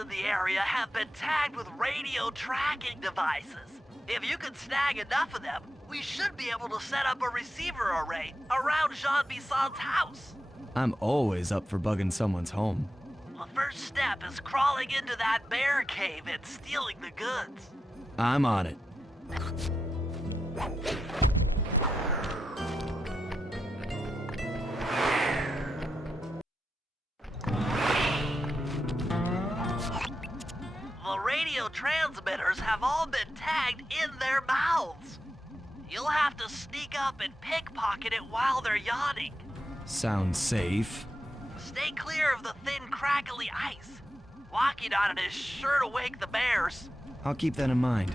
In the area have been tagged with radio tracking devices. If you can snag enough of them, we should be able to set up a receiver array around Jean Bisson's house. I'm always up for bugging someone's home. The first step is crawling into that bear cave and stealing the goods. I'm on it. The radio transmitters have all been tagged in their mouths. You'll have to sneak up and pickpocket it while they're yawning. Sounds safe. Stay clear of the thin, crackly ice. Walking on it is sure to wake the bears. I'll keep that in mind.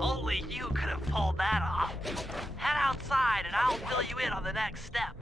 Only you could have pulled that off. Head outside and I'll fill you in on the next step.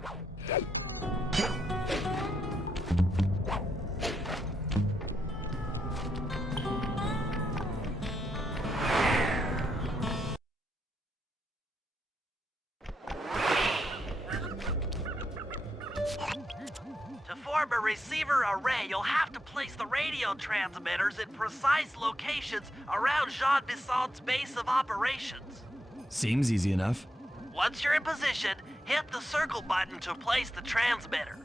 To form a receiver array, you'll have to place the radio transmitters in precise locations around Jean Bisson's base of operations. Seems easy enough. Once you're in position, Hit the circle button to place the transmitter.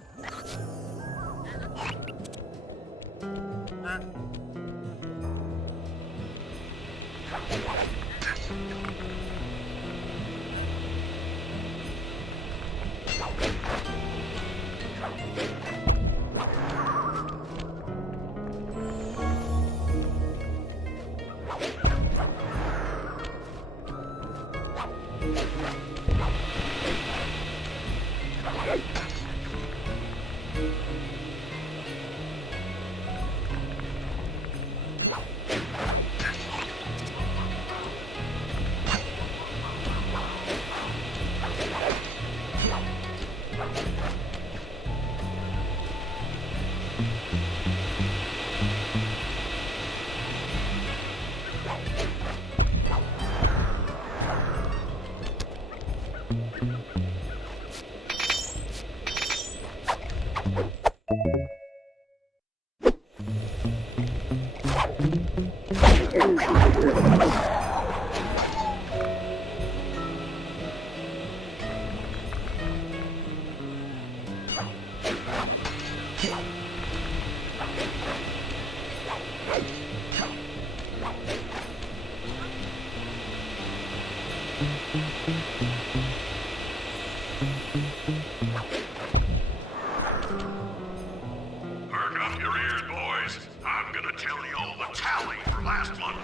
Perk up your ears, boys. I'm gonna tell you all the tally for last month.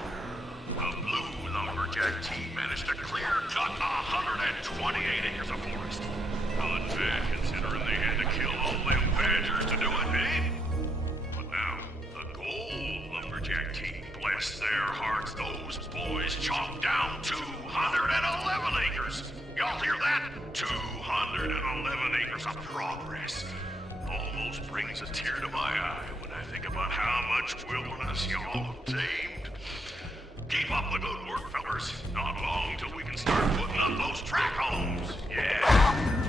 The blue lumberjack team managed to clear cut 128 acres of forest. Not bad considering they had to kill all them badgers to do it, eh? But now, the gold lumberjack team, bless their hearts, those boys chopped down 211 acres. Y'all hear that? 211 acres of progress. Almost brings a tear to my eye when I think about how much wilderness y'all have tamed. Keep up the good work, fellers. Not long till we can start putting up those track homes. Yeah.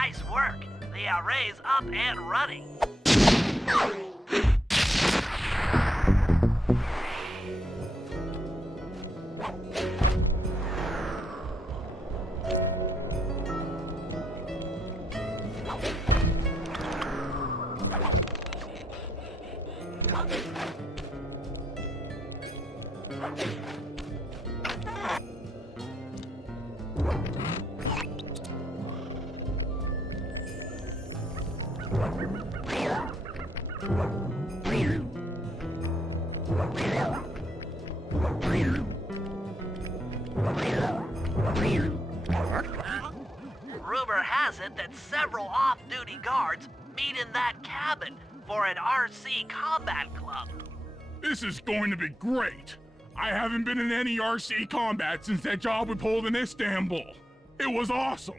Nice work. The array's up and running. Rumor has it that several off-duty guards meet in that cabin for an RC combat club. This is going to be great. I haven't been in any RC combat since that job we pulled in Istanbul. It was awesome.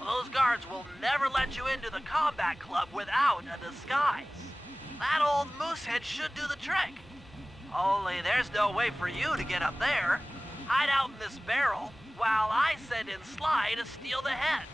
Those guards will never let you into the combat club without a disguise. That old moosehead should do the trick. Only there's no way for you to get up there. Hide out in this barrel while I send in Sly to steal the head.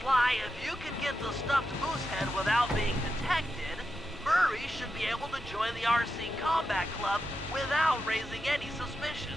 Sly, if you can get the stuffed moosehead without being detected, Murray should be able to join the RC Combat Club without raising any suspicion.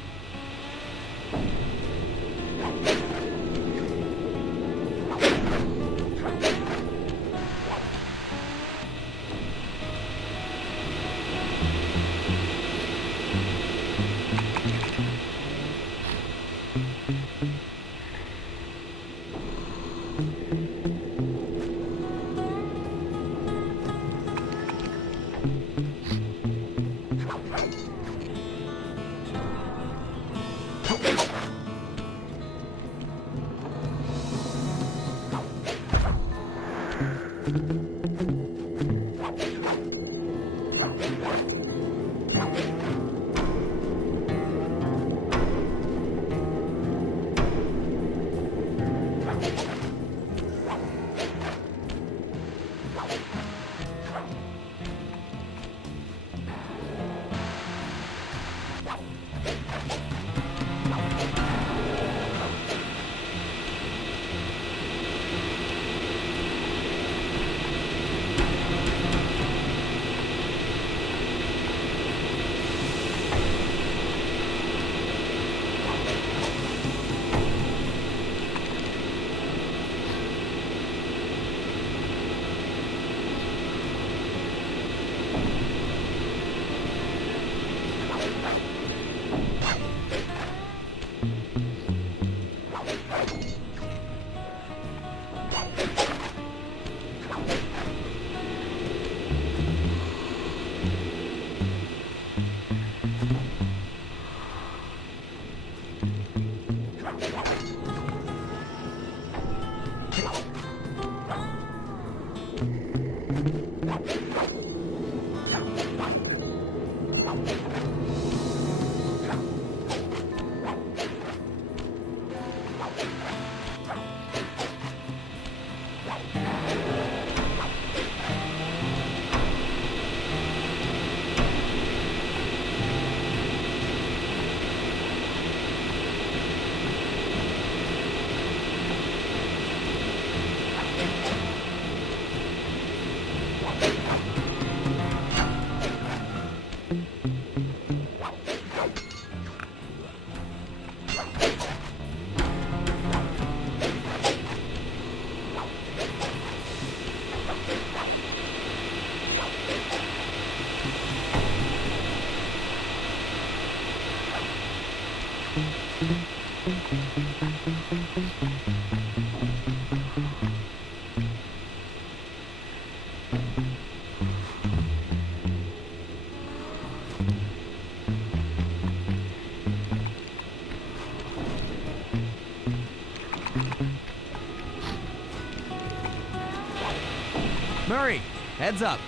Murray, heads up.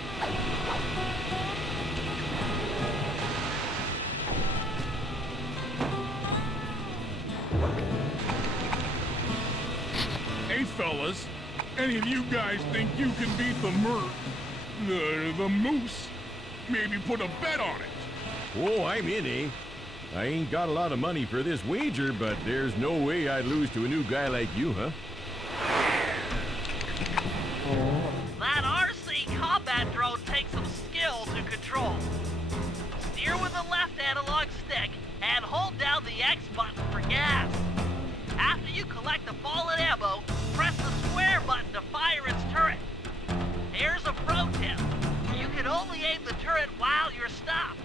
Hey, fellas. Any of you guys think you can beat the moose? Maybe put a bet on it. Oh, I'm in, eh? I ain't got a lot of money for this wager, but there's no way I'd lose to a new guy like you, huh? That RC combat drone takes some skill to control. Steer with the left analog stick and hold down the X button for gas. After you collect the fallen ammo, press the square button to fire its turret. Here's a pro tip. You can only aim the turret while you're stopped.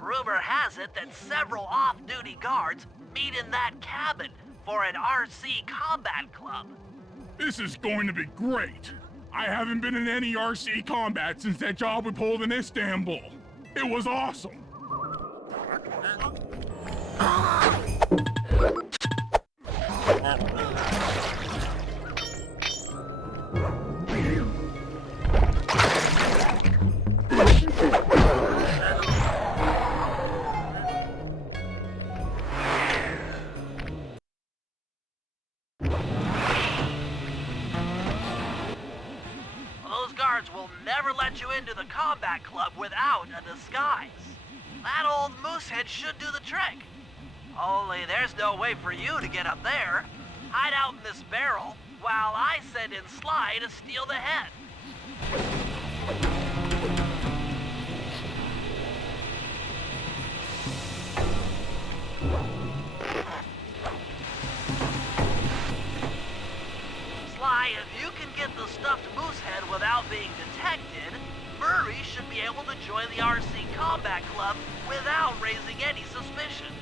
Rumor has it that several off-duty guards meet in that cabin for an RC combat club. This is going to be great. I haven't been in any RC combat since that job we pulled in Istanbul. It was awesome. Those guards will never let you into the combat club without a disguise. That old moosehead should do the trick. Only there's no way for you to get up there. Hide out in this barrel while I send in Sly to steal the head. Sly, if you can get the stuffed moosehead without being detected, Murray should be able to join the RC Combat Club without raising any suspicion.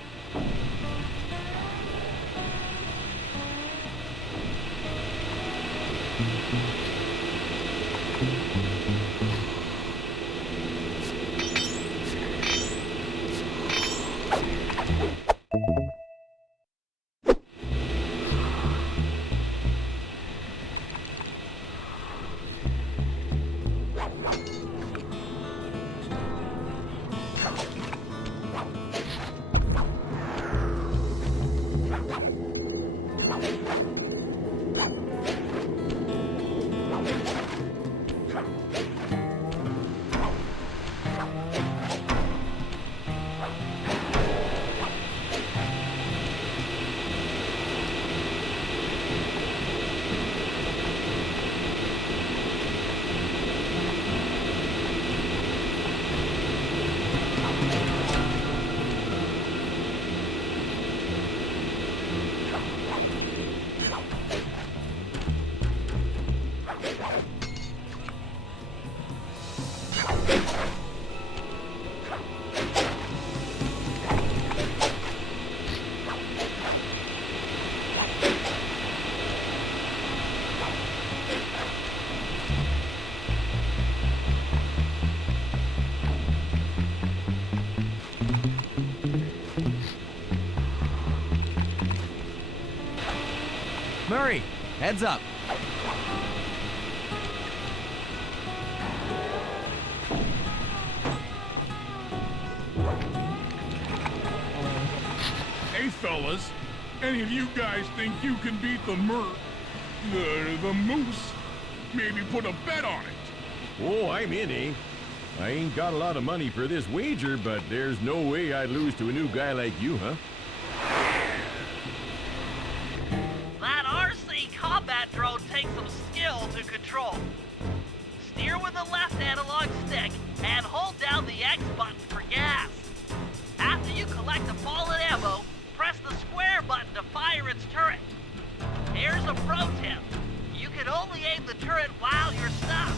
Hurry! Heads up! Hey, fellas, any of you guys think you can beat the moose? Maybe put a bet on it. Oh, I'm in, eh? I ain't got a lot of money for this wager, but there's no way I'd lose to a new guy like you, huh? That RC combat drone takes some skill to control. Steer with the left analog stick and hold down the X button for gas. After you collect the fallen ammo, press the square button to fire its turret. Here's a pro tip. You can only aim the turret while you're stopped.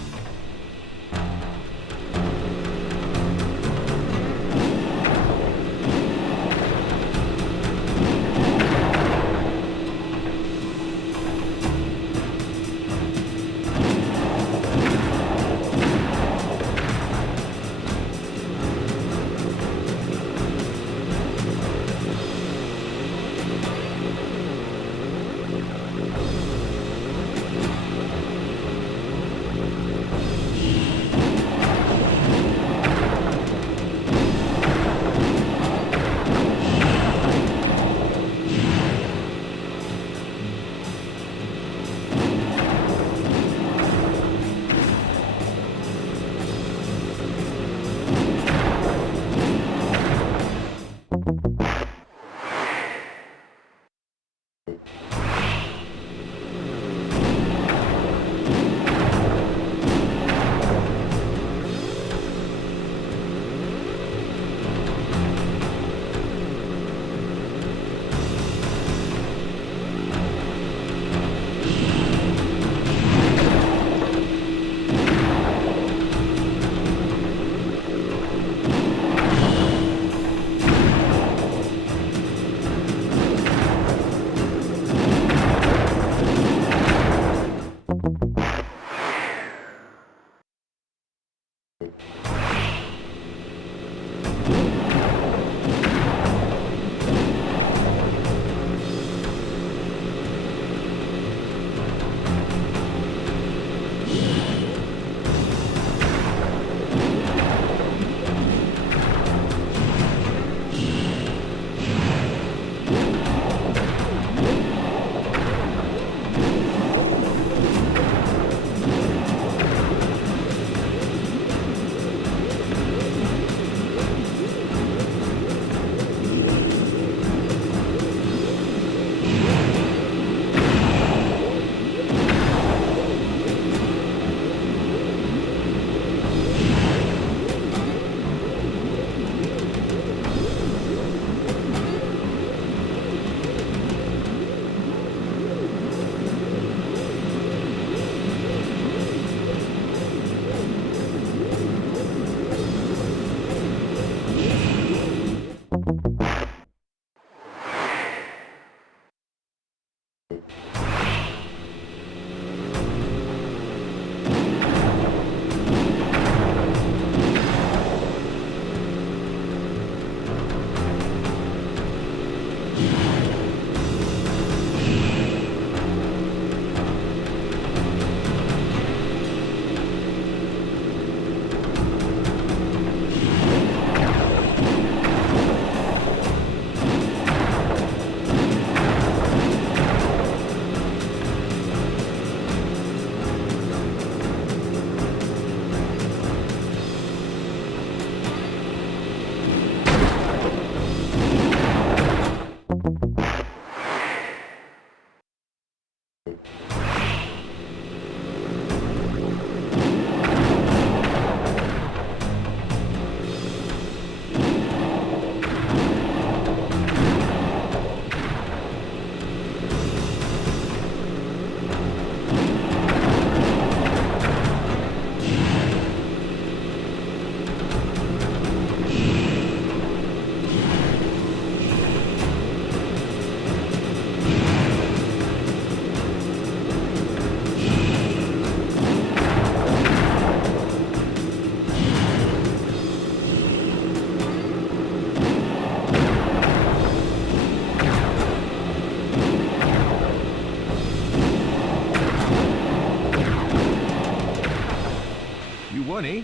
one, eh?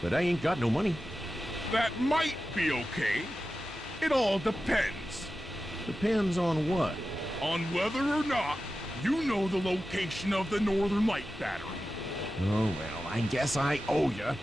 But I ain't got no money. That might be okay. It all depends. Depends on what? On whether or not you know the location of the Northern Light Battery. Oh, well, I guess I owe ya.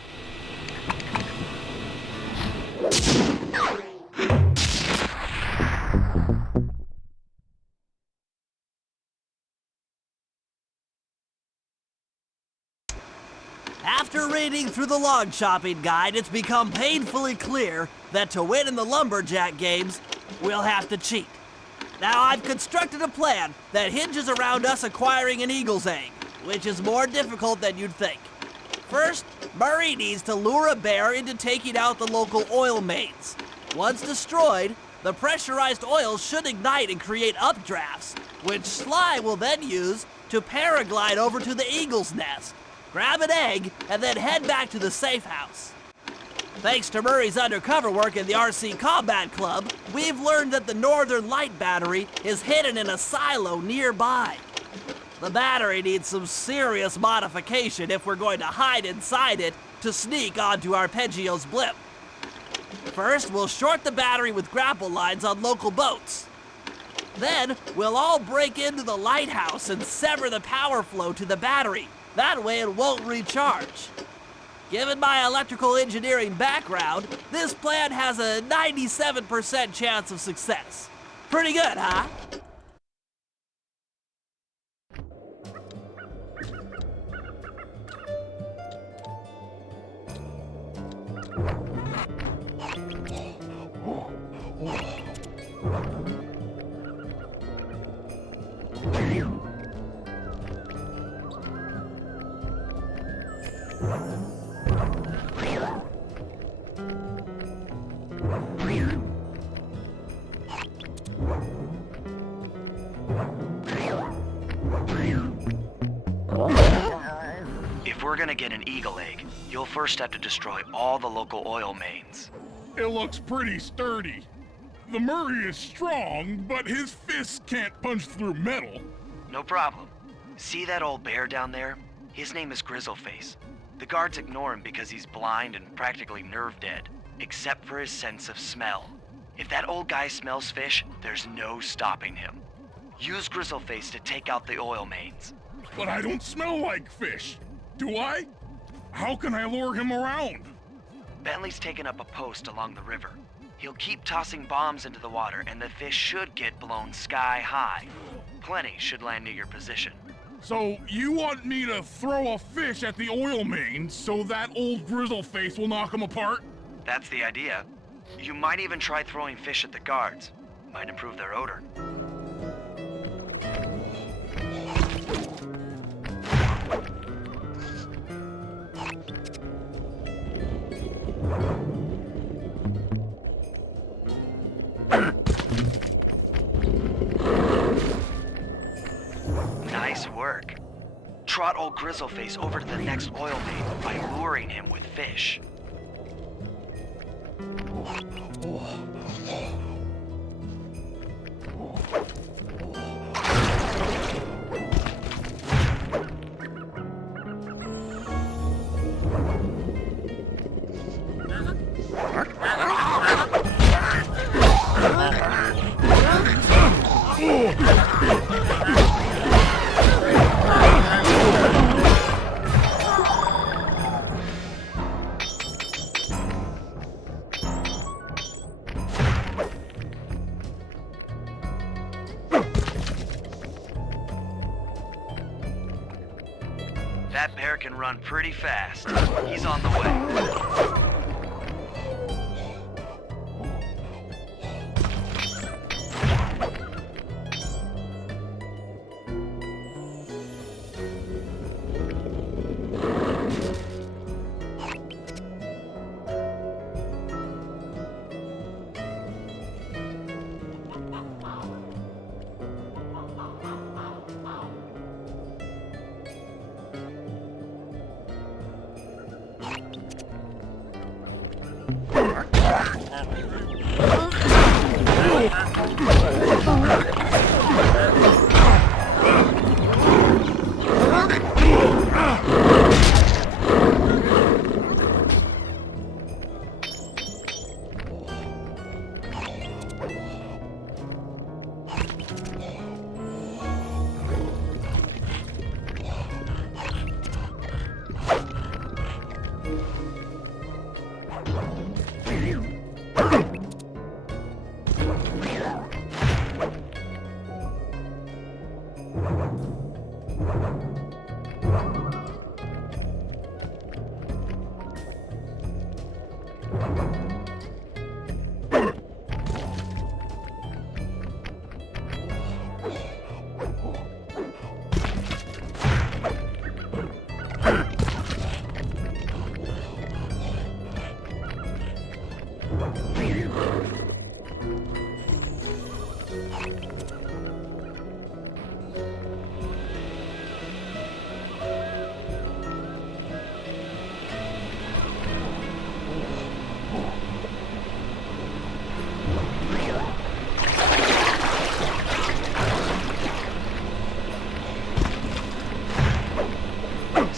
After reading through the log chopping guide, it's become painfully clear that to win in the lumberjack games, we'll have to cheat. Now, I've constructed a plan that hinges around us acquiring an eagle's egg, which is more difficult than you'd think. First, Murray needs to lure a bear into taking out the local oil mains. Once destroyed, the pressurized oil should ignite and create updrafts, which Sly will then use to paraglide over to the eagle's nest, grab an egg, and then head back to the safe house. Thanks to Murray's undercover work in the RC Combat Club, we've learned that the Northern Light Battery is hidden in a silo nearby. The battery needs some serious modification if we're going to hide inside it to sneak onto Arpeggio's blimp. First, we'll short the battery with grapple lines on local boats. Then, we'll all break into the lighthouse and sever the power flow to the battery. That way it won't recharge. Given my electrical engineering background, this plan has a 97% chance of success. Pretty good, huh? If we're gonna get an eagle egg, you'll first have to destroy all the local oil mains. It looks pretty sturdy. The Murray is strong, but his fists can't punch through metal. No problem. See that old bear down there? His name is Grizzleface. The guards ignore him because he's blind and practically nerve dead, except for his sense of smell. If that old guy smells fish, there's no stopping him. Use Grizzleface to take out the oil mains. But I don't smell like fish. Do I? How can I lure him around? Bentley's taken up a post along the river. He'll keep tossing bombs into the water and the fish should get blown sky high. Plenty should land near your position. So you want me to throw a fish at the oil main so that old Grizzleface will knock him apart? That's the idea. You might even try throwing fish at the guards. Might improve their odor. Nice work. Trot old Grizzleface over to the next oil main by luring him with fish. That bear can run pretty fast. He's on the way.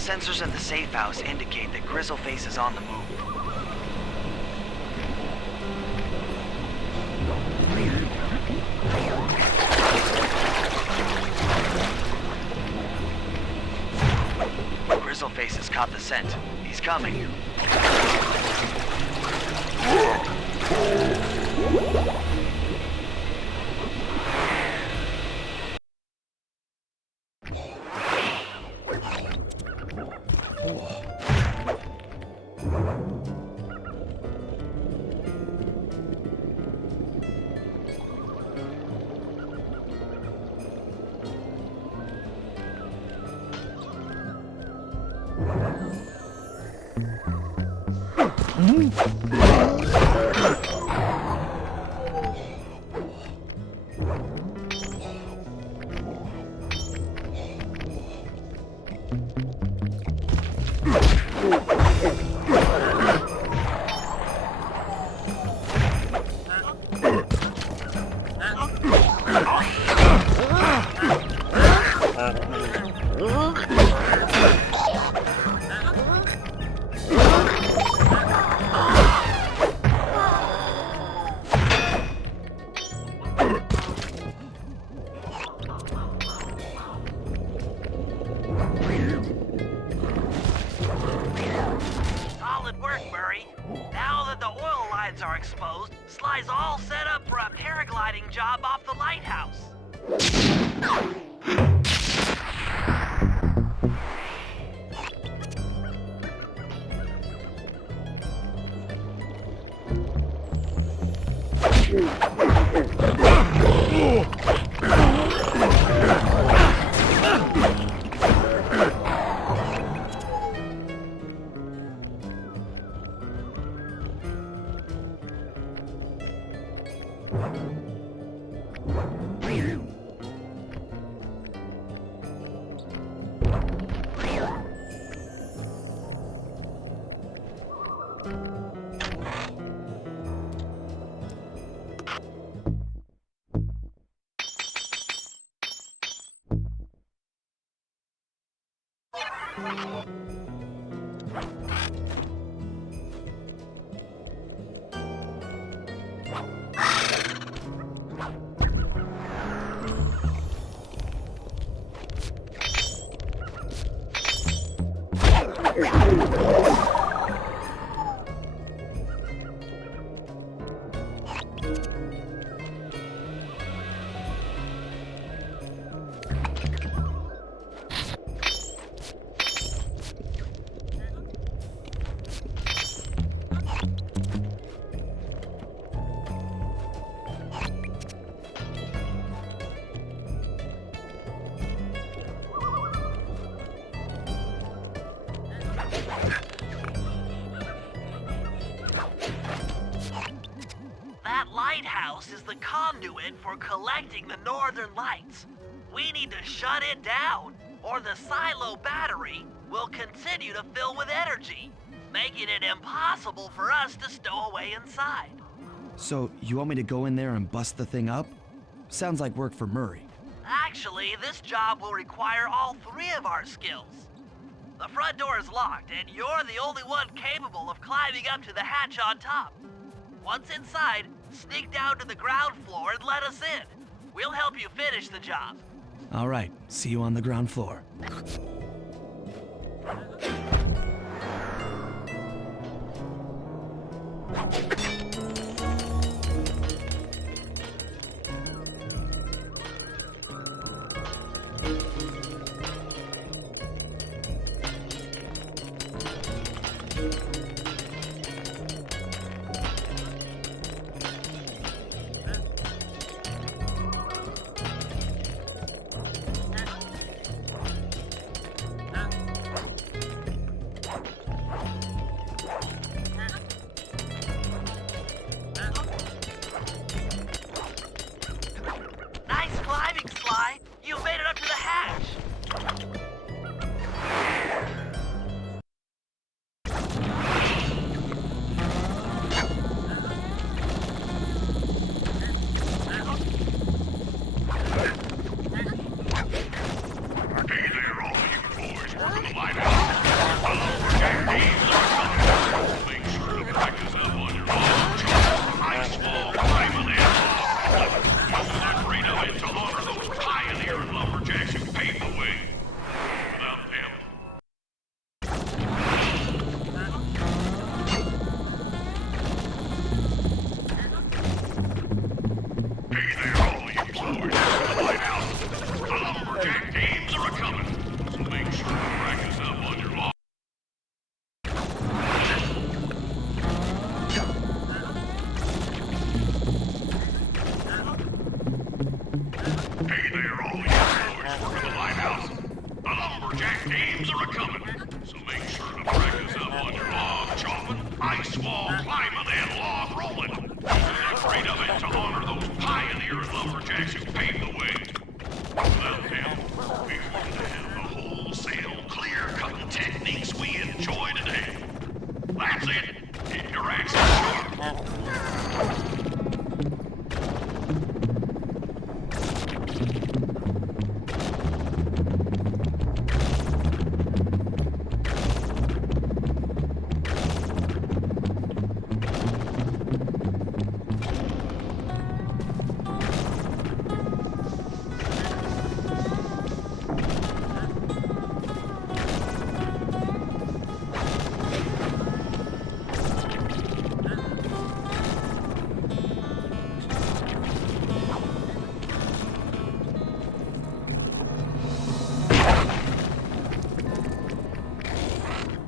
Sensors at the safe house indicate that Grizzleface is on the move. Grizzleface has caught the scent. He's coming. Are exposed, Sly's all set up for a paragliding job off the lighthouse. Lighthouse is the conduit for collecting the northern lights. We need to shut it down, or the silo battery will continue to fill with energy, making it impossible for us to stow away inside. So, you want me to go in there and bust the thing up? Sounds like work for Murray. Actually, this job will require all three of our skills. The front door is locked, and you're the only one capable of climbing up to the hatch on top. Once inside, sneak down to the ground floor and let us in. We'll help you finish the job. All right, see you on the ground floor. Nice climbing, Sly. You made it up to the hatch. Hey there, all you boys working the lighthouse. Lumberjack teams are coming. Make sure to practice up on your long jump, ice wall climbing, and log. Wasn't afraid of it to honor those pioneering lumberjacks who paved the way. Without them, hey there, all you boys working the lighthouse. The lumberjack teams are coming. So make sure to practice up on your long. Hey there, all you boys working the lighthouse. The lumberjack teams are a-coming. So make sure to practice up on your log chopping, ice wall climbing, and log rolling. Wasn't afraid of it to honor those pioneering lumberjacks who paved the way. Without them, we wouldn't have the wholesale clear-cutting techniques we enjoy today. That's it. Keep your accent sharp.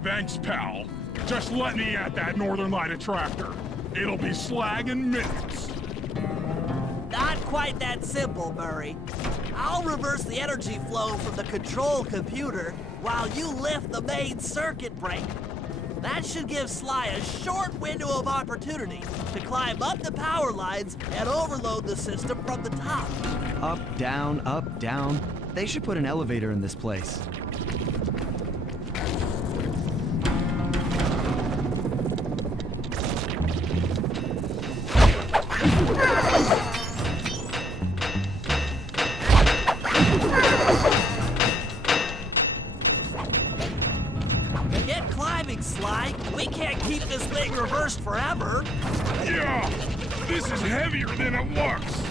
Thanks, pal. Just let me at that Northern Light attractor. It'll be slag in minutes. Not quite that simple, Murray. I'll reverse the energy flow from the control computer while you lift the main circuit breaker. That should give Sly a short window of opportunity to climb up the power lines and overload the system from the top. Up, down, up, down. They should put an elevator in this place. Get climbing, Sly. We can't keep this thing reversed forever. Yeah, this is heavier than it looks.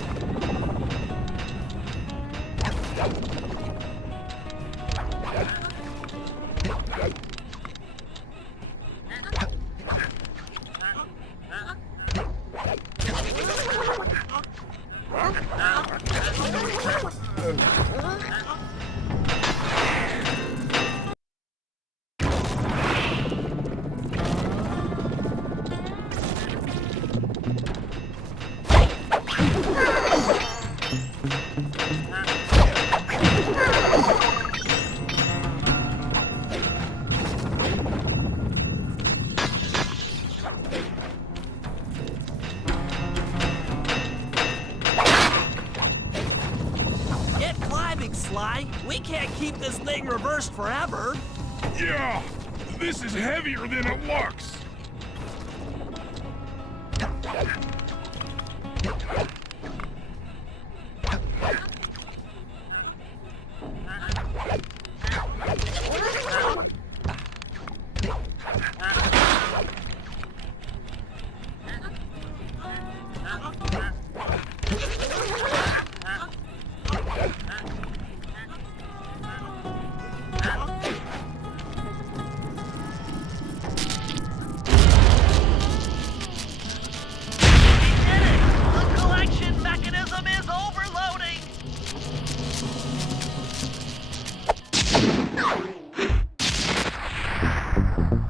Sly. We can't keep this thing reversed forever. Yeah, this is heavier than it looks.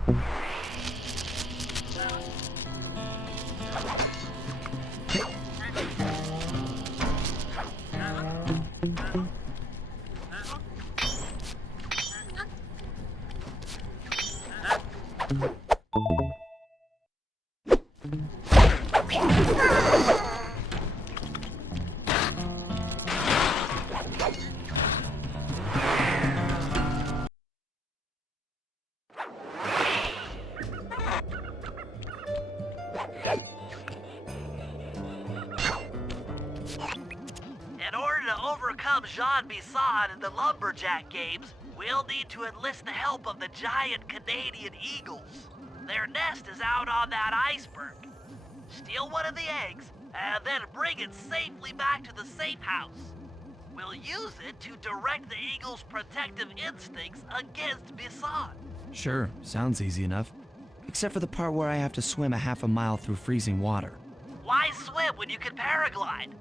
In order to overcome Jean Bisson in the lumberjack games, we'll need to enlist the help of the giant Canadian eagles. Their nest is out on that iceberg. Steal one of the eggs, and then bring it safely back to the safe house. We'll use it to direct the eagles' protective instincts against Bisson. Sure, sounds easy enough. Except for the part where I have to swim a half a mile through freezing water. Why swim when you can paraglide?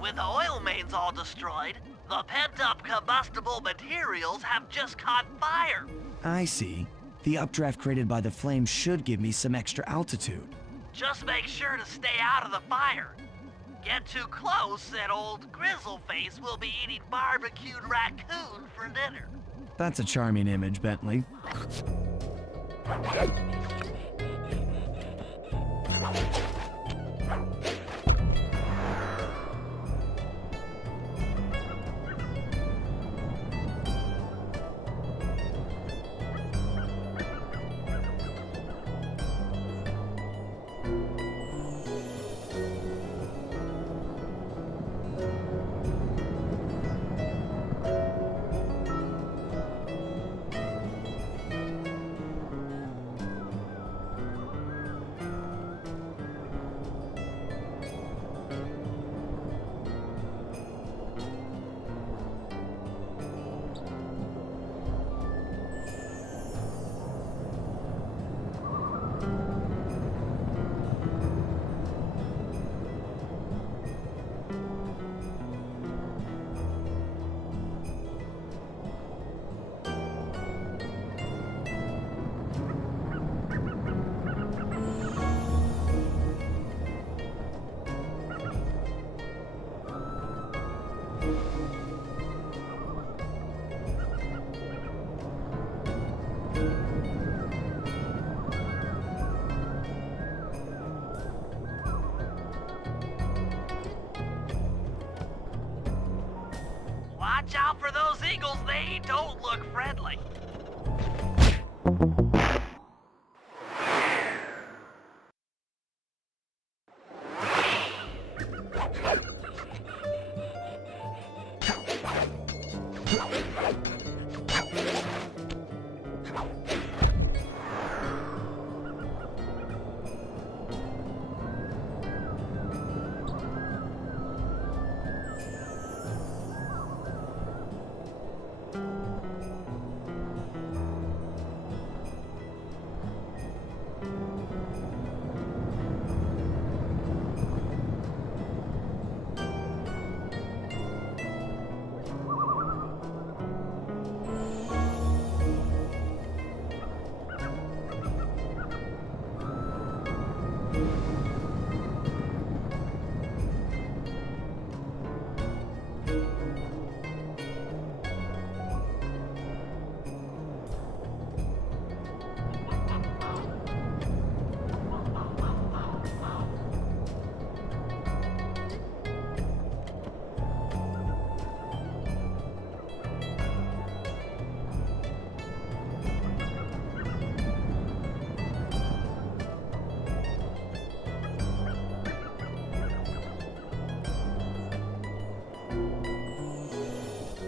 With the oil mains all destroyed, the pent-up combustible materials have just caught fire. I see. The updraft created by the flames should give me some extra altitude. Just make sure to stay out of the fire. Get too close and old Grizzleface will be eating barbecued raccoon for dinner. That's a charming image, Bentley. Watch out for those eagles, they don't look friendly.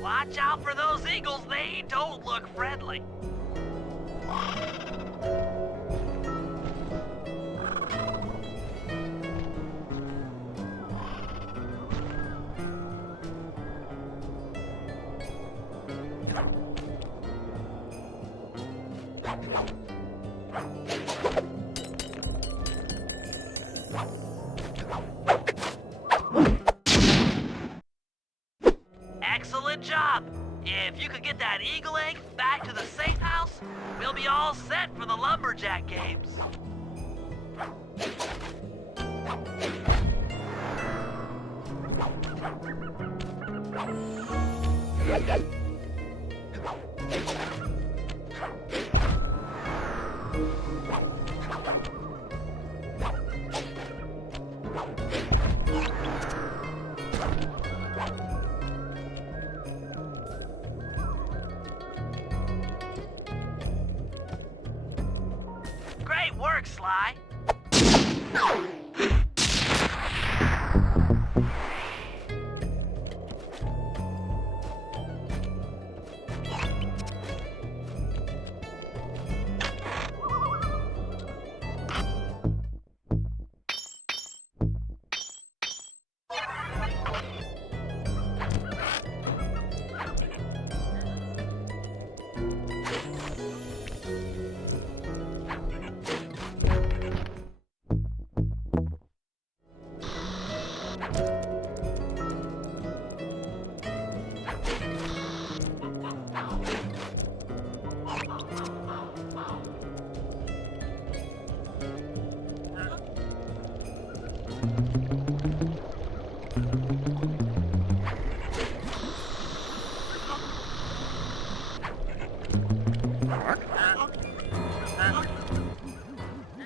Watch out for those eagles, they don't look friendly. Excellent job! If you could get that eagle egg back to the safe house, we'll be all set for the lumber waves. Great work, Sly.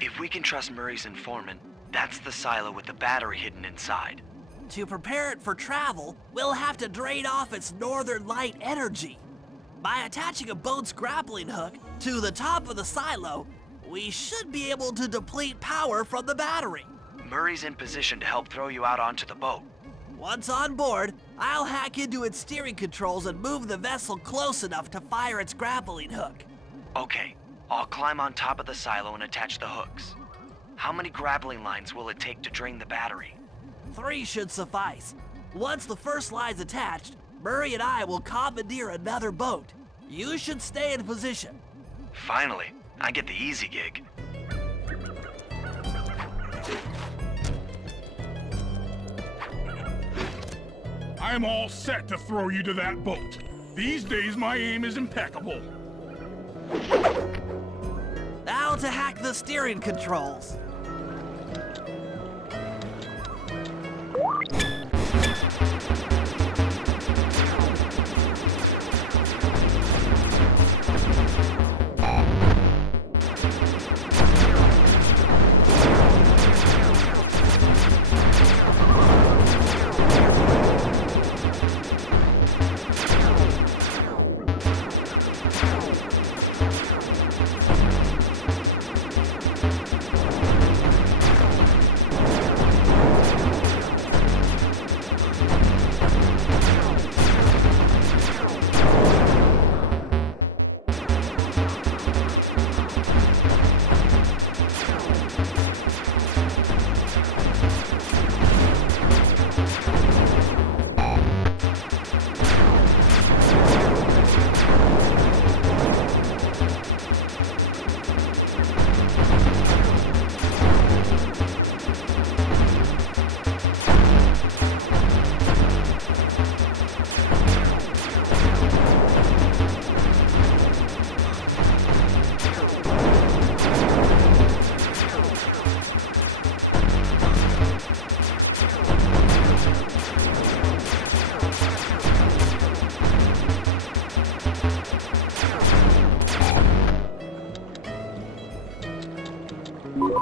If we can trust Murray's informant, that's the silo with the battery hidden inside. To prepare it for travel, we'll have to drain off its northern light energy. By attaching a boat's grappling hook to the top of the silo, we should be able to deplete power from the battery. Murray's in position to help throw you out onto the boat. Once on board, I'll hack into its steering controls and move the vessel close enough to fire its grappling hook. Okay, I'll climb on top of the silo and attach the hooks. How many grappling lines will it take to drain the battery? 3 should suffice. Once the first line's attached, Murray and I will commandeer another boat. You should stay in position. Finally, I get the easy gig. I'm all set to throw you to that boat. These days, my aim is impeccable. Now to hack the steering controls.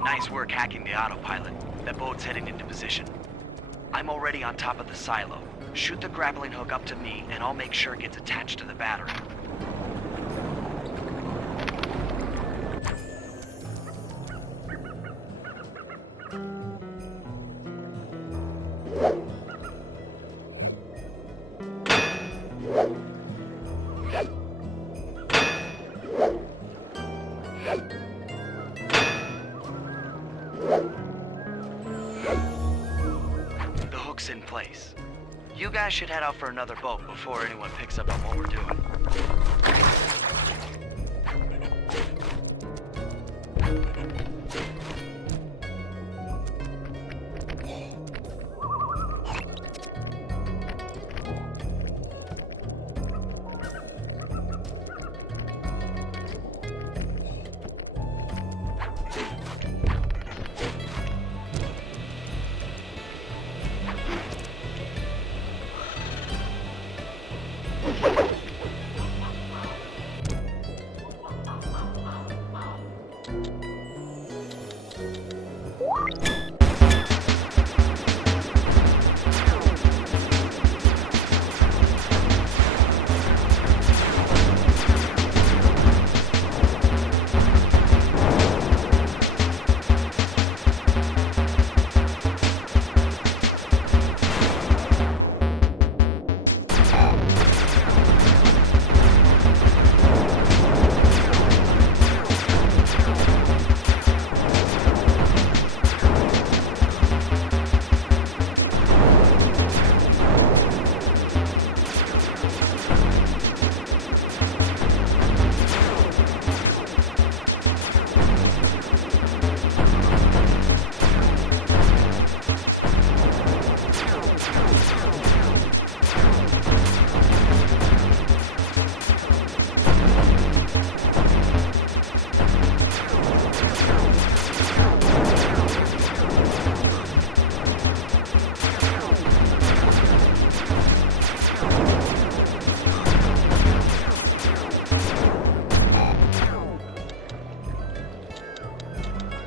Nice work hacking the autopilot. That boat's heading into position. I'm already on top of the silo. Shoot the grappling hook up to me, and I'll make sure it gets attached to the battery. The hook's in place. You guys should head out for another boat before anyone picks up on what we're doing.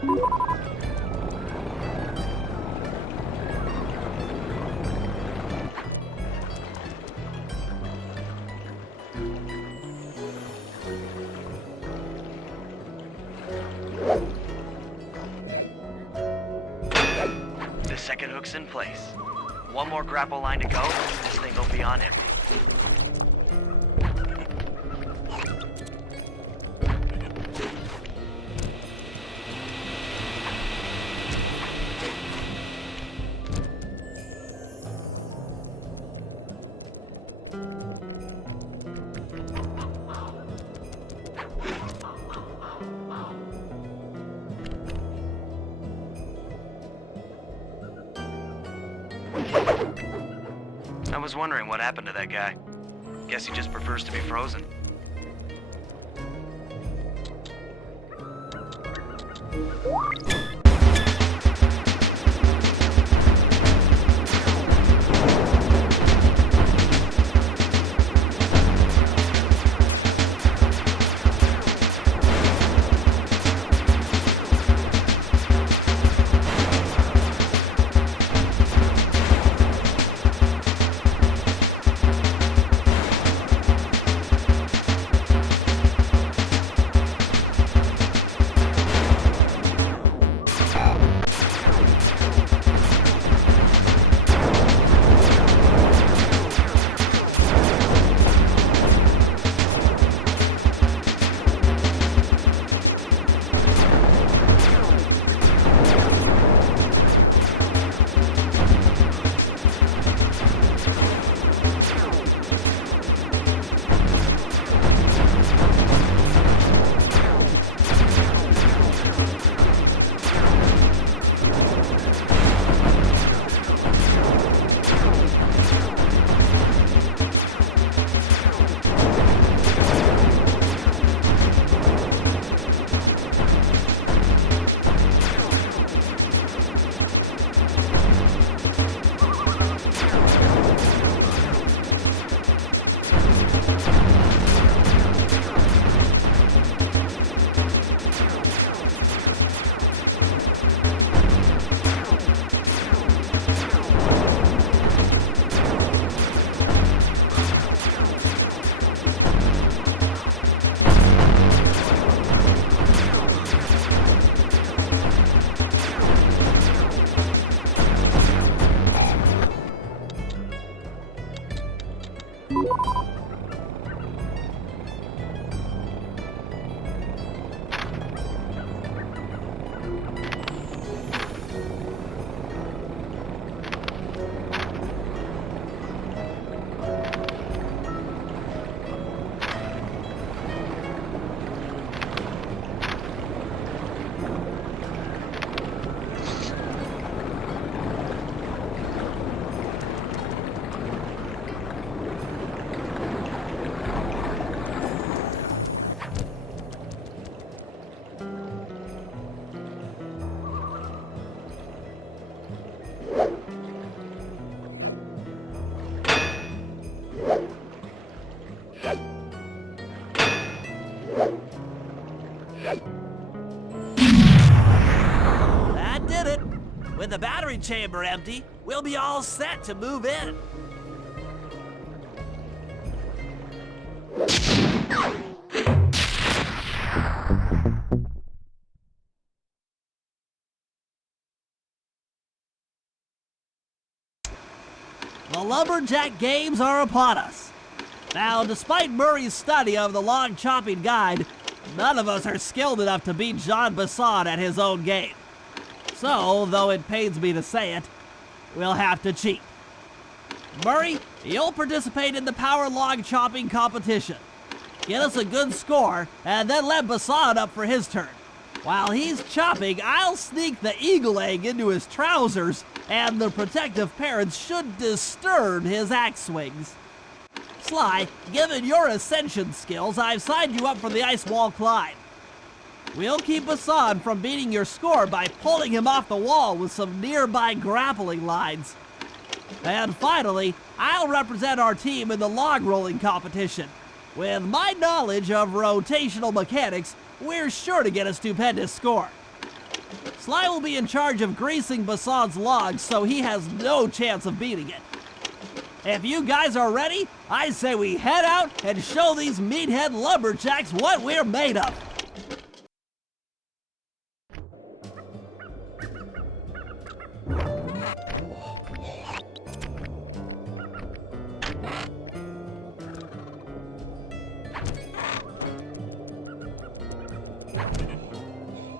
The second hook's in place. One more grapple line to go, and this thing will be on empty. I was wondering what happened to that guy. Guess he just prefers to be frozen. That did it. With the battery chamber empty, we'll be all set to move in. The Lumberjack Games are upon us. Now, despite Murray's study of the log chopping guide, none of us are skilled enough to beat Jean Basson at his own game. So, though it pains me to say it, we'll have to cheat. Murray, you'll participate in the power log chopping competition. Get us a good score, and then let Basson up for his turn. While he's chopping, I'll sneak the eagle egg into his trousers, and the protective parents should disturb his axe swings. Sly, given your ascension skills, I've signed you up for the ice wall climb. We'll keep Basson from beating your score by pulling him off the wall with some nearby grappling lines. And finally, I'll represent our team in the log rolling competition. With my knowledge of rotational mechanics, we're sure to get a stupendous score. Sly will be in charge of greasing Bassan's logs, so he has no chance of beating it. If you guys are ready, I say we head out and show these meathead lumberjacks what we're made of.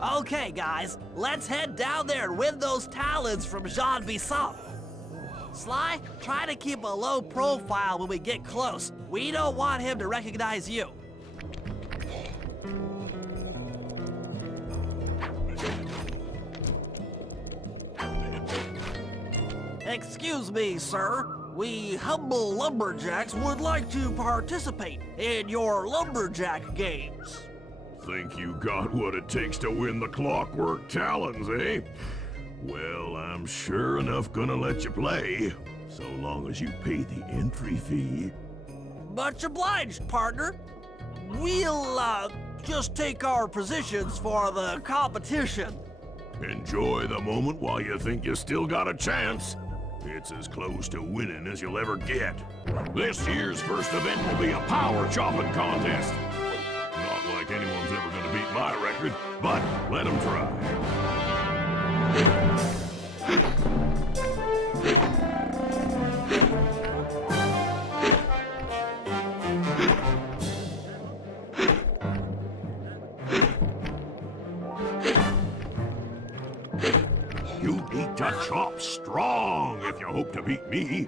Okay, guys, let's head down there and win those talons from Jean Bisson. Sly, try to keep a low profile when we get close. We don't want him to recognize you. Excuse me, sir. We humble lumberjacks would like to participate in your lumberjack games. Think you got what it takes to win the Clockwork Talons, eh? Well, I'm sure enough gonna let you play, so long as you pay the entry fee. Much obliged, partner. We'll, just take our positions for the competition. Enjoy the moment while you think you still got a chance. It's as close to winning as you'll ever get. This year's first event will be a power chopping contest. Not like anyone's ever gonna beat my record, but let them try. You need to chop strong if you hope to beat me.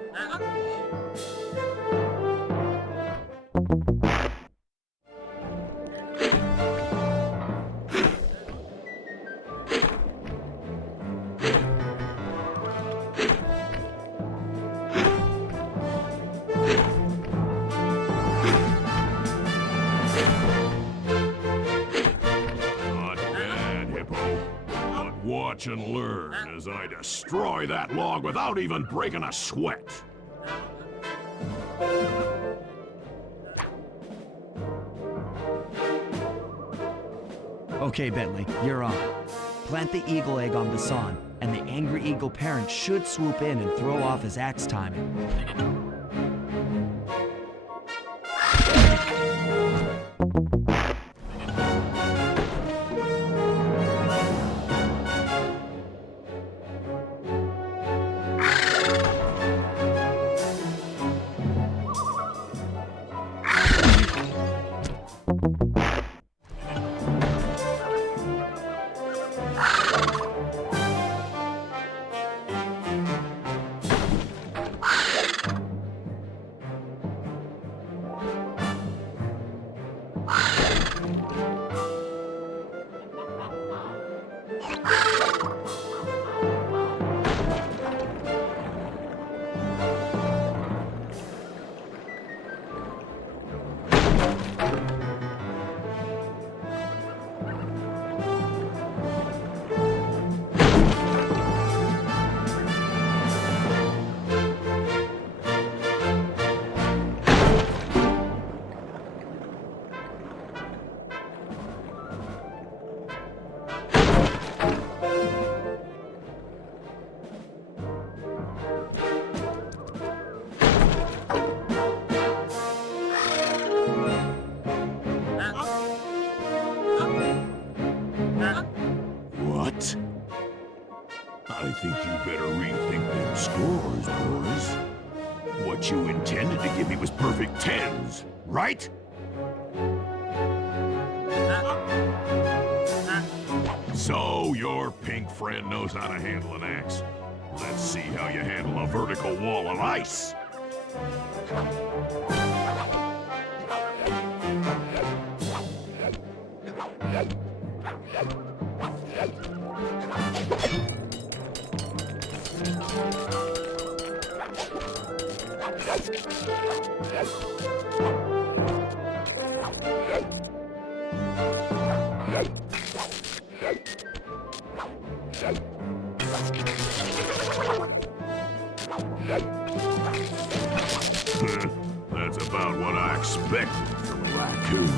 Watch and learn as I destroy that log without even breaking a sweat. Okay, Bentley, you're on. Plant the eagle egg on Bassan, and the angry eagle parent should swoop in and throw off his axe timing. What? I think you better rethink them scores, boys. What you intended to give me was perfect tens, right? So your pink friend knows how to handle an axe. Let's see how you handle a vertical wall of ice. That's about what I expected from a raccoon.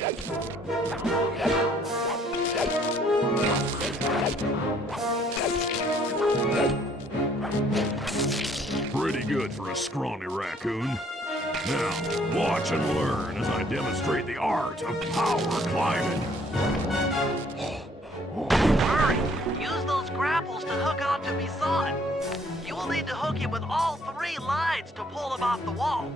Pretty good for a scrawny raccoon. Now, watch and learn as I demonstrate the art of power climbing. Hurry! Use those grapples to hook onto Bison. You will need to hook him with all 3 lines to pull him off the wall.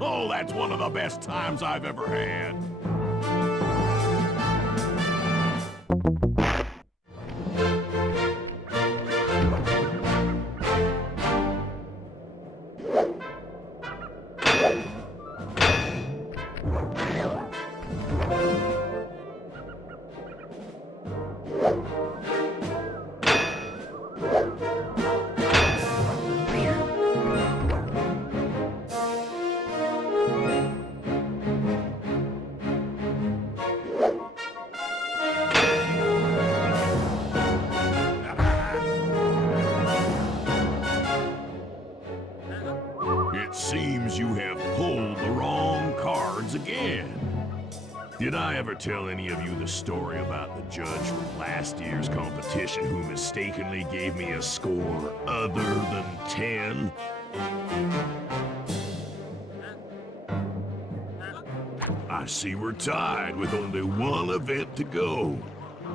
Oh, that's one of the best times I've ever had. It seems you have pulled the wrong cards again. Did I ever tell any of you the story about the judge from last year's competition who mistakenly gave me a score other than 10? I see we're tied with only one event to go.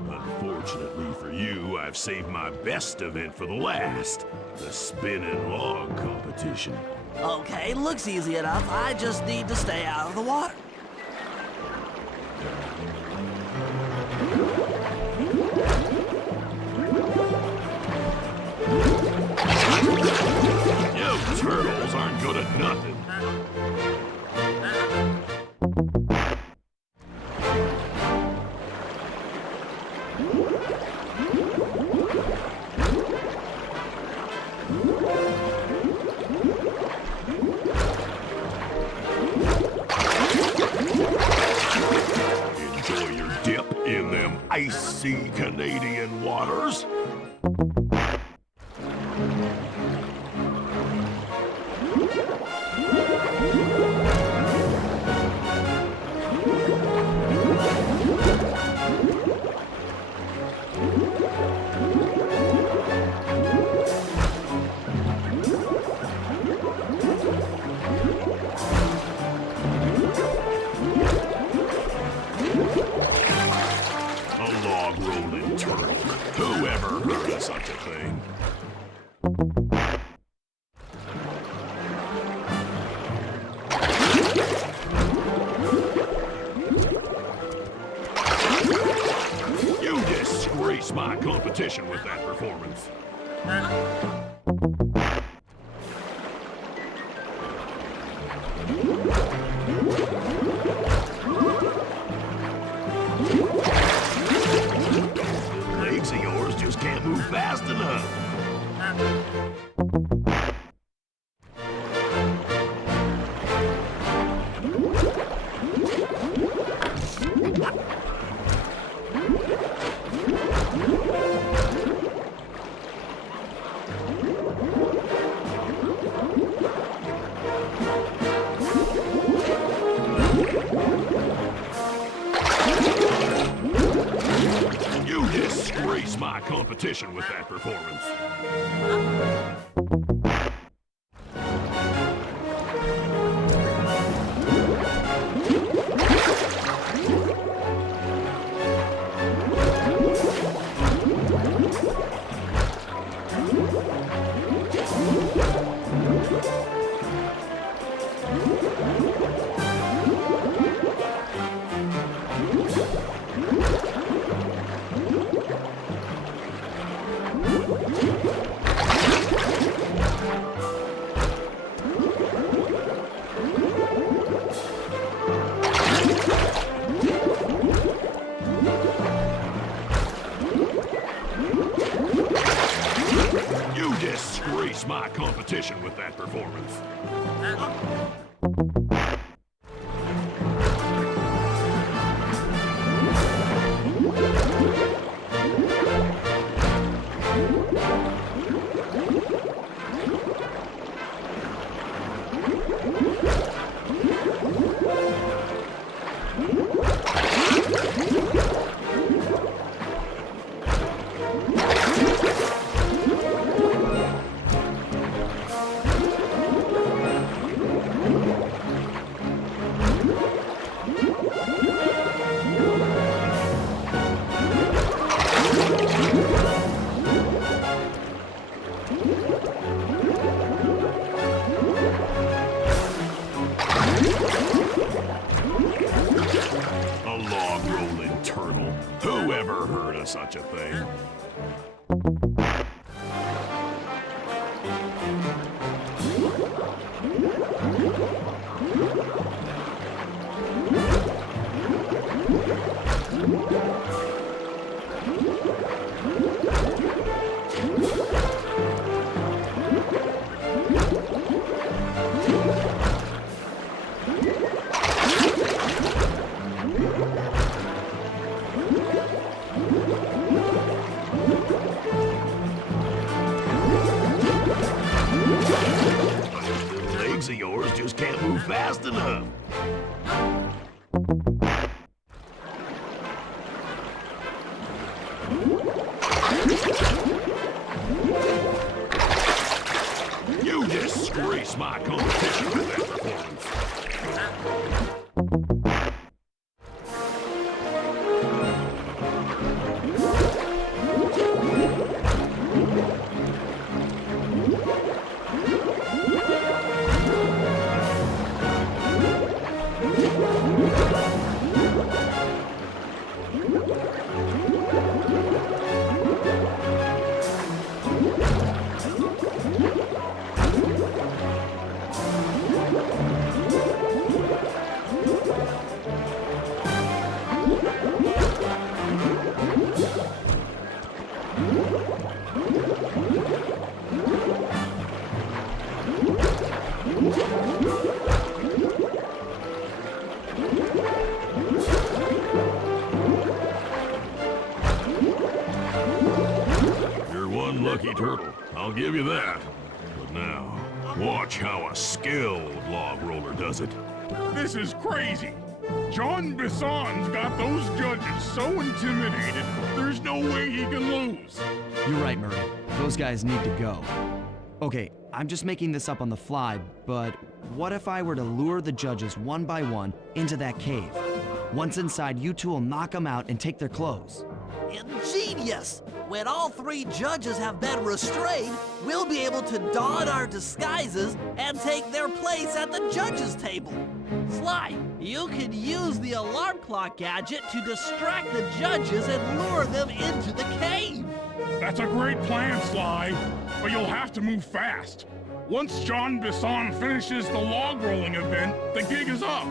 Unfortunately for you, I've saved my best event for the last, the spinning log competition. Okay, looks easy enough. I just need to stay out of the water. You turtles aren't good at nothing. Enjoy your dip in them icy Canadian waters. A log rolling turtle. Who ever heard of such a thing? You disgrace my competition with that performance. Legs of yours just can't move fast enough. You disgrace my competition with that performance. competition with that performance. A log-rolling turtle. Who ever heard of such a thing? Those legs of yours just can't move fast enough. You disgrace my competition with that performance. You're one lucky turtle, I'll give you that. But now, watch how a skilled log roller does it. This is crazy. John Bisson's got those judges so intimidated, there's no way he can lose. You're right, Murray. Those guys need to go. Okay, I'm just making this up on the fly, but what if I were to lure the judges one by one into that cave? Once inside, you two will knock them out and take their clothes. Ingenious! When all three judges have been restrained, we'll be able to don our disguises and take their place at the judges' table. Sly, you can use the alarm clock gadget to distract the judges and lure them into the cave. That's a great plan, Sly, but you'll have to move fast. Once John Bisson finishes the log rolling event, the gig is up.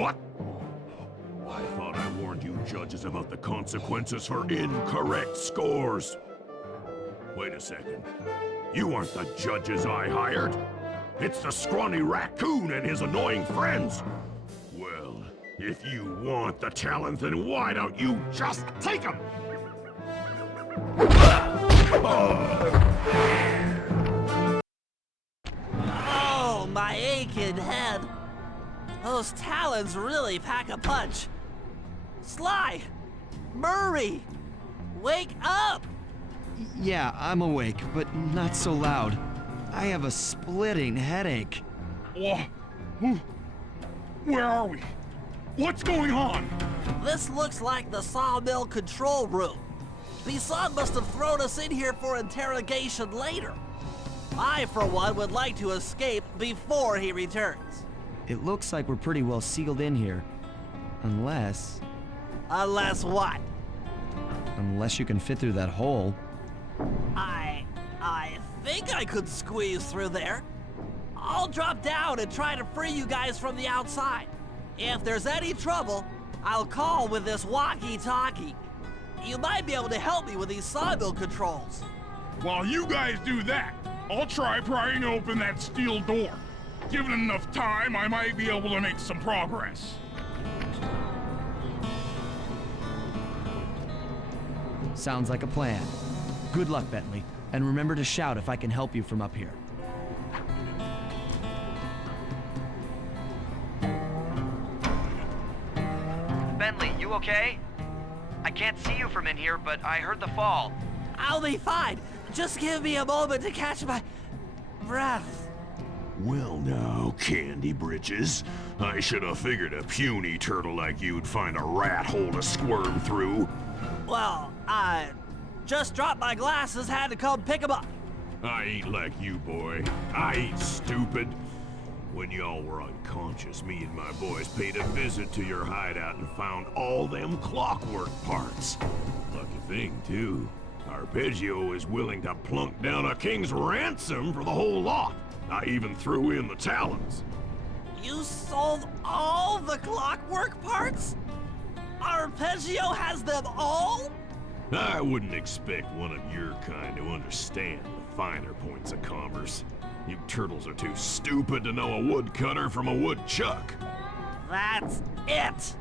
What? I thought I warned you judges about the consequences for incorrect scores. Wait a second. You aren't the judges I hired. It's the scrawny raccoon and his annoying friends. Well, if you want the talent, then why don't you just take them? Oh, my aching head. Those talons really pack a punch. Sly! Murray! Wake up! Yeah, I'm awake, but not so loud. I have a splitting headache. Where are we? What's going on? This looks like the sawmill control room. Bisson must have thrown us in here for interrogation later. I, for one, would like to escape before he returns. It looks like we're pretty well sealed in here. Unless Unless what? you can fit through that hole. I think I could squeeze through there. I'll drop down and try to free you guys from the outside. If there's any trouble, I'll call with this walkie-talkie. You might be able to help me with these sawmill controls. While you guys do that, I'll try prying open that steel door. Given enough time, I might be able to make some progress. Sounds like a plan. Good luck, Bentley, and remember to shout if I can help you from up here. Bentley, you okay? I can't see you from in here, but I heard the fall. I'll be fine. Just give me a moment to catch my breath. Well now, Candy Britches. I should have figured a puny turtle like you'd find a rat hole to squirm through. Well, I just dropped my glasses, had to come pick them up. I ain't like you, boy. I ain't stupid. When y'all were unconscious, me and my boys paid a visit to your hideout and found all them clockwork parts. Lucky thing, too. Arpeggio is willing to plunk down a king's ransom for the whole lot. I even threw in the talons. You sold all the clockwork parts? Arpeggio has them all? I wouldn't expect one of your kind to understand the finer points of commerce. You turtles are too stupid to know a woodcutter from a woodchuck. That's it.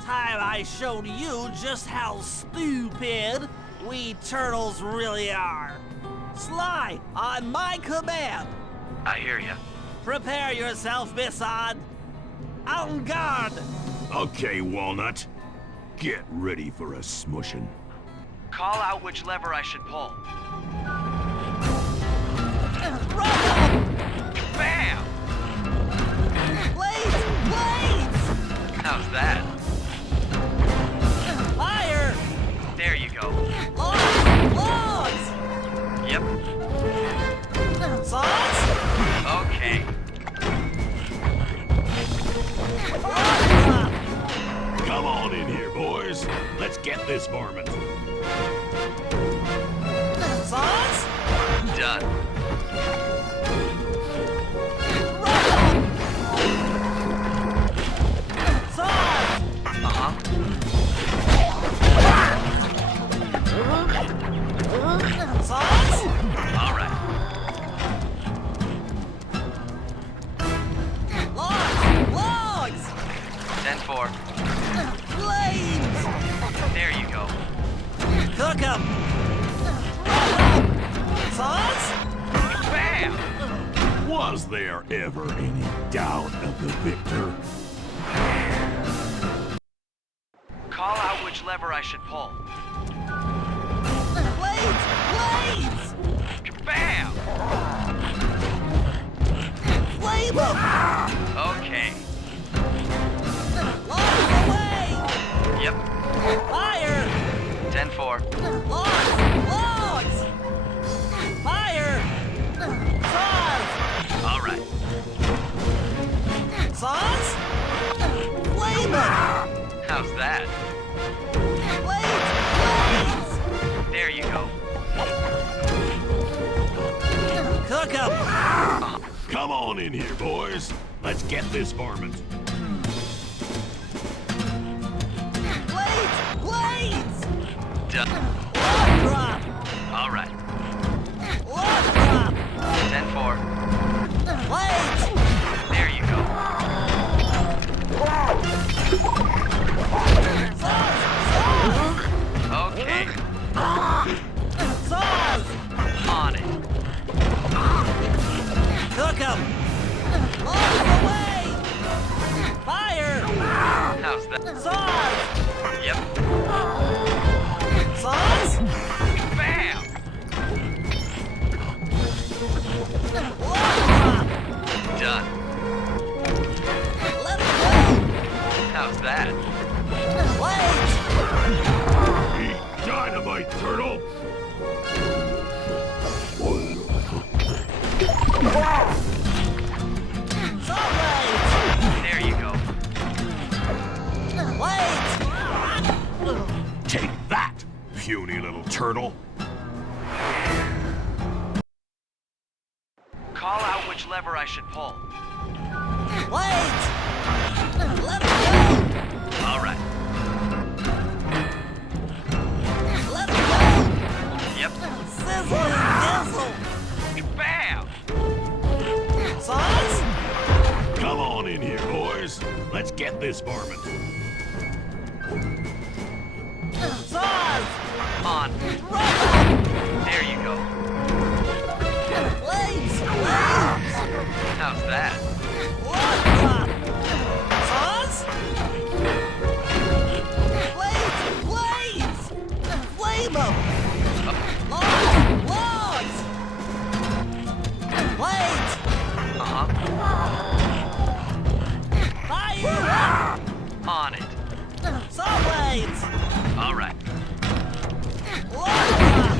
Time I showed you just how stupid we turtles really are. Sly, on my command. I hear ya. Prepare yourself, Bisson. On guard! Okay, Walnut. Get ready for a smushin'. Call out which lever I should pull. Bam! Blades! Blades! How's that? Fire! There you go. Logs! Logs! Yep. Saws? Okay. Come on in here, boys. Let's get this varmint. Saws? Done. Saws! Uh-huh. Saws? All right. Logs! Logs! 10-4. Flames! There you go. Cook 'em! Saws? Bam! Was there ever any doubt of the victor? Call out which lever I should pull. Blades! Blades! Bam! Flame 'em! Okay. Logs away! Yep. Fire! 10-4. Logs! Logs! Fire! Saws! All right. Saws? Flame 'em! How's that? Blades! Blades! There you go. Cook 'em! Come on in here, boys. Let's get this varmint. Blades! Blades! Done. Log drop! All right. Log drop! 10-4. Blades! There you go. Saws! Saws! Okay. Saws! On it. Cook 'em! Logs away! Fire! How's that? Saws! Yep. Saws? Bam! Log drop! Done. Let it go! How's that? Blades! Eat dynamite, turtle! Saw blades! There you go. Blades! Take that, puny little turtle! Call out which lever I should pull. Blades! Let it go! All right. Let it go! Yep. Sizzling gizzle! Bam! Saws? Come on in here, boys. Let's get this varmint. Saws! On. Rubber! There you go. Blades! Blades! How's that? Log drop! Saws? Blades! Blades! Flame 'em! Logs! Logs! Blades! Uh-huh. Fire! On it. Saw blades! All right. Log drop!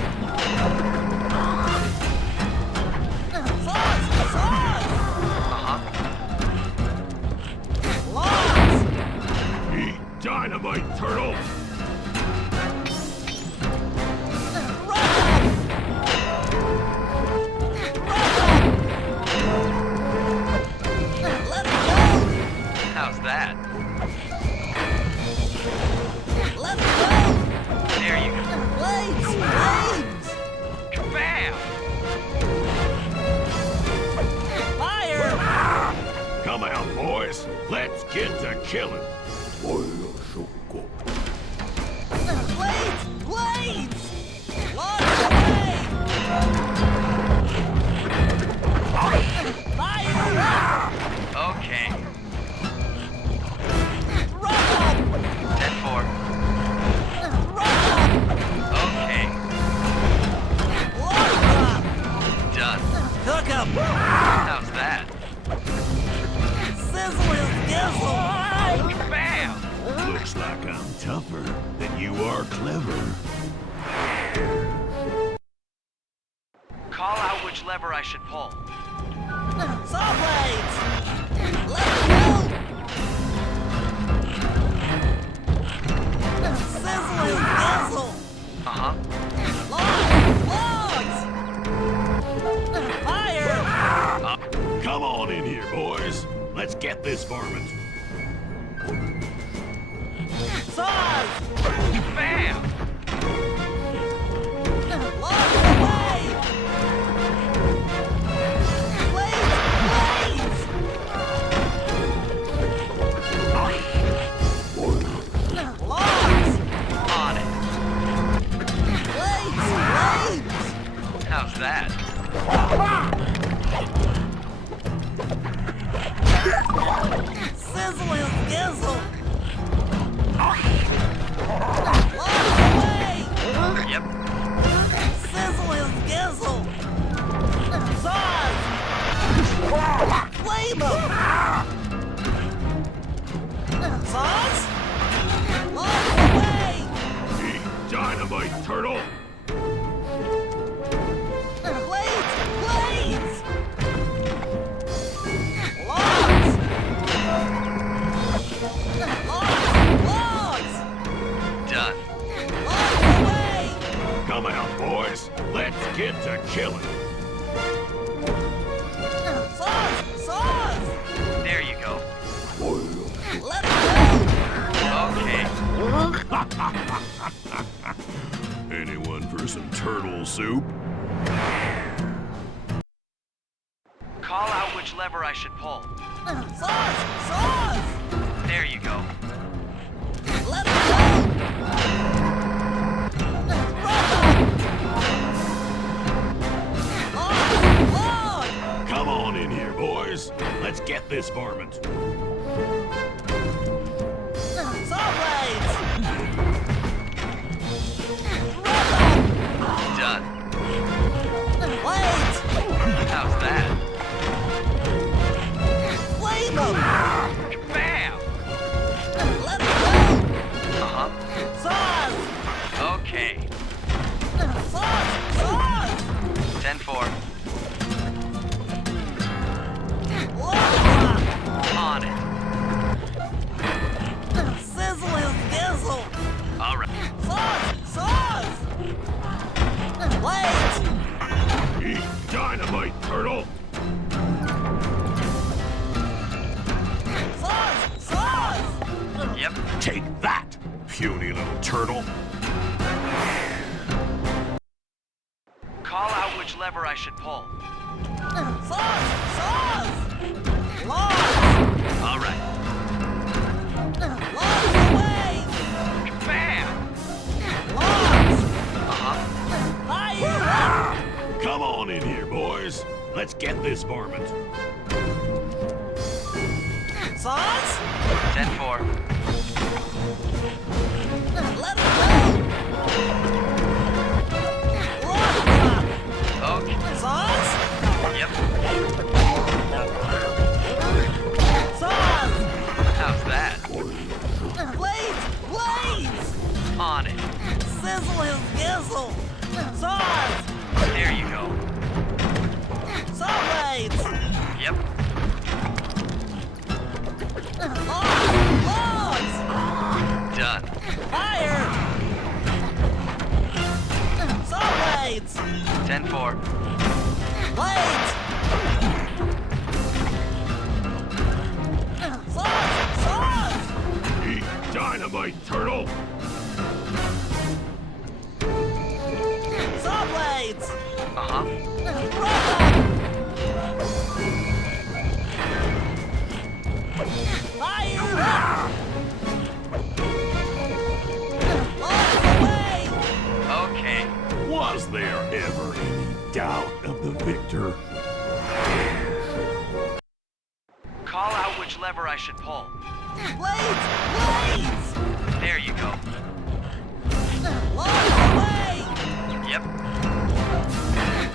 Saws! Saws! Uh-huh. Logs! Eat dynamite, turtle! Rubber! Rubber! Let it go! How's that? Let it go! There you go. Blades! Blades! Bam! Fire! Come out, boys. Let's get to killing. Blades! Blades! Logs away! Fire! Okay. clever. Call out which lever I should pull. Saw blades! Let's go! Sizzling sizzle! Uh-huh. Logs! Fire! Come on in here, boys. Let's get this varmint. Saws! Bam! Logs away! Blades! Logs! On it. Blades! How's that? Sizzling gizzle! Logs away! Yep. Sizzling gizzle! Saws! Flame 'em! Saws? Logs away! Eat dynamite, turtle. Blades! Blades! Logs! Logs! Done. Logs away! Come out, boys. Let's get to killing. Saws! Saws! There you go. Let's go! Okay. Anyone for some turtle soup? Call out which lever I should pull. Saws! Saws! There you go. Let's go! Log! Come on in here, boys. Let's get this varmint. Saw blades! Done. Blades! How's that? Flame 'em! Bam! Let's go! Uh-huh. Saws! Okay. Saws! Saws! 10-4. Log! On it. Sizzling gizzle! All right. Saws! Saws! Blades! Eat dynamite, turtle. Saws! Saws! Yep. Take that, puny little turtle. Call out which lever I should pull. Saws! Saws! Logs! All right. Logs away! Bam! Logs! Uh-huh. Fire! Come on in here, boys. Let's get this varmint. Saws? 10-4. Let's go! Log drop! Okay. Saws? Yep. Saws! How's that? Blades! Blades! On it. Sizzling gizzle! Saws! There you go. Saw blades! Yep. Logs! Done. Fire! Saw blades! 10-4. Blades! Saws! Saws! Eat dynamite, turtle. Saw blades! Uh-huh. Fire up! Logs away! Okay. Was there ever any doubt of the victor? Call out which lever I should pull. Blades! Blades! There you go. Logs away! Yep.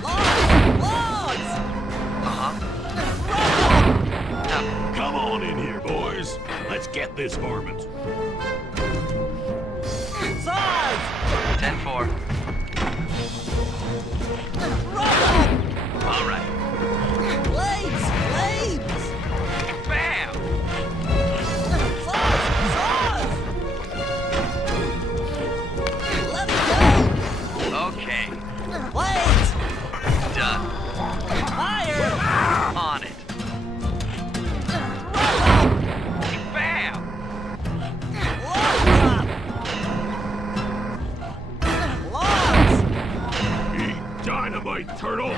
Logs! Logs! Uh-huh. Now, Come on in here, boys. Let's get this varmint. Saws! 10-4. All right. Blades! Blades! Bam! Saws! Let it go! Okay. Blades! Done. Fire! On it. Bam! Logs! Eat dynamite, turtle!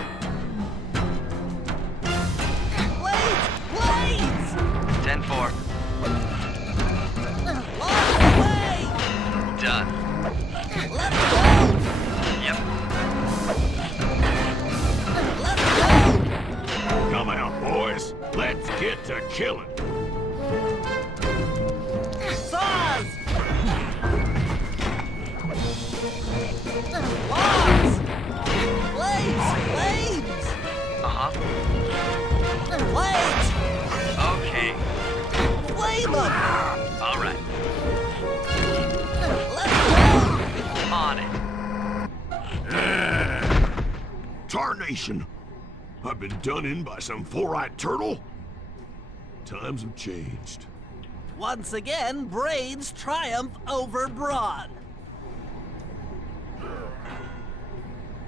Blades! Blades! 10-4. Logs away! Done. Let it go! Yep. Let it go! Come out, boys. Let's get to killing. Saws! Logs! Blades! Blades! Uh-huh. Blades! Okay. Flame them! All right. Let it On it. Tarnation! I've been done in by some four-eyed turtle? Times have changed. go! Once again, Brains triumph over Brawn.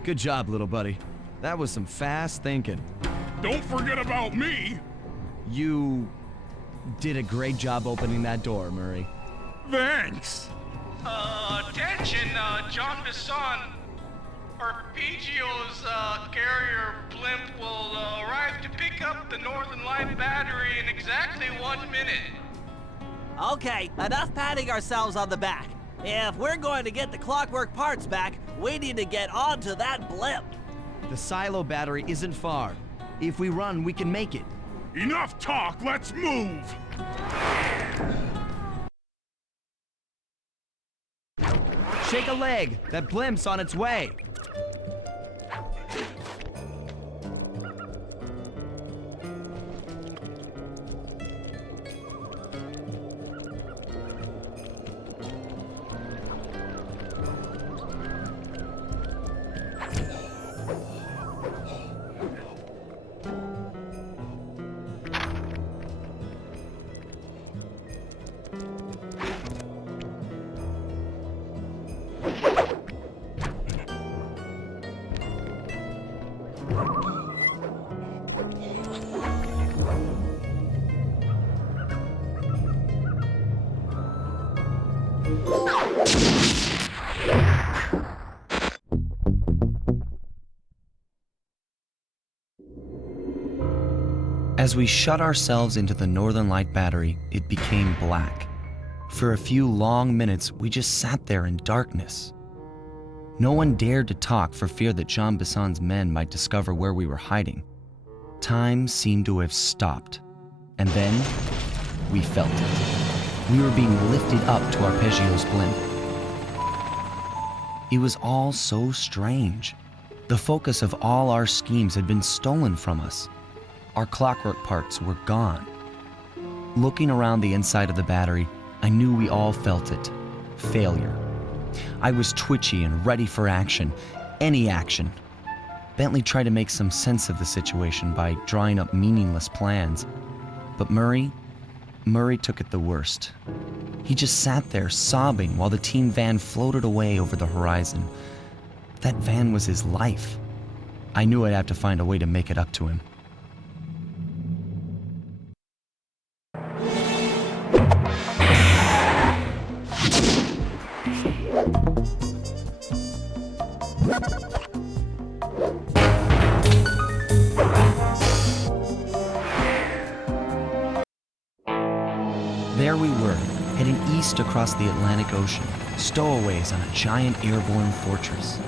Good job, little buddy. That was some fast thinking. Don't forget about me. You did a great job opening that door, Murray. Thanks. Attention, John Bisson. Arpeggio's carrier blimp will arrive to pick up the Northern Light battery in exactly 1 minute. Okay, enough patting ourselves on the back. If we're going to get the clockwork parts back, we need to get onto that blimp. The silo battery isn't far. If we run, we can make it. Enough talk, let's move. Shake a leg. That blimp's on its way. As we shut ourselves into the Northern Light battery, it became black. For a few long minutes, we just sat there in darkness. No one dared to talk for fear that Jean Besson's men might discover where we were hiding. Time seemed to have stopped. And then, we felt it. We were being lifted up to Arpeggio's blimp. It was all so strange. The focus of all our schemes had been stolen from us. Our clockwork parts were gone. Looking around the inside of the battery, I knew we all felt it. Failure. I was twitchy and ready for action. Any action. Bentley tried to make some sense of the situation by drawing up meaningless plans. But Murray took it the worst. He just sat there sobbing while the team van floated away over the horizon. That van was his life. I knew I'd have to find a way to make it up to him. There we were, heading east across the Atlantic Ocean, stowaways on a giant airborne fortress.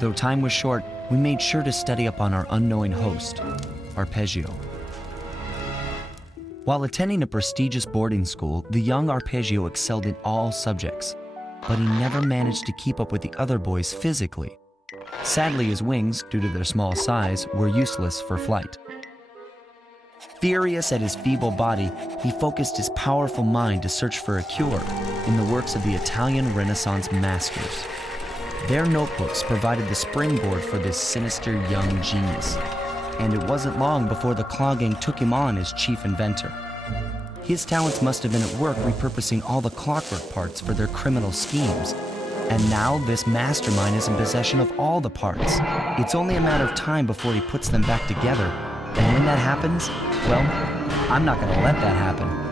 Though time was short, we made sure to study up on our unknowing host, Arpeggio. While attending a prestigious boarding school, the young Arpeggio excelled in all subjects, but he never managed to keep up with the other boys physically. Sadly, his wings, due to their small size, were useless for flight. Furious at his feeble body, he focused his powerful mind to search for a cure in the works of the Italian Renaissance masters. Their notebooks provided the springboard for this sinister young genius, and it wasn't long before the Claw Gang took him on as chief inventor. His talents must have been at work repurposing all the clockwork parts for their criminal schemes, and now this mastermind is in possession of all the parts. It's only a matter of time before he puts them back together, and when that happens, well, I'm not gonna let that happen.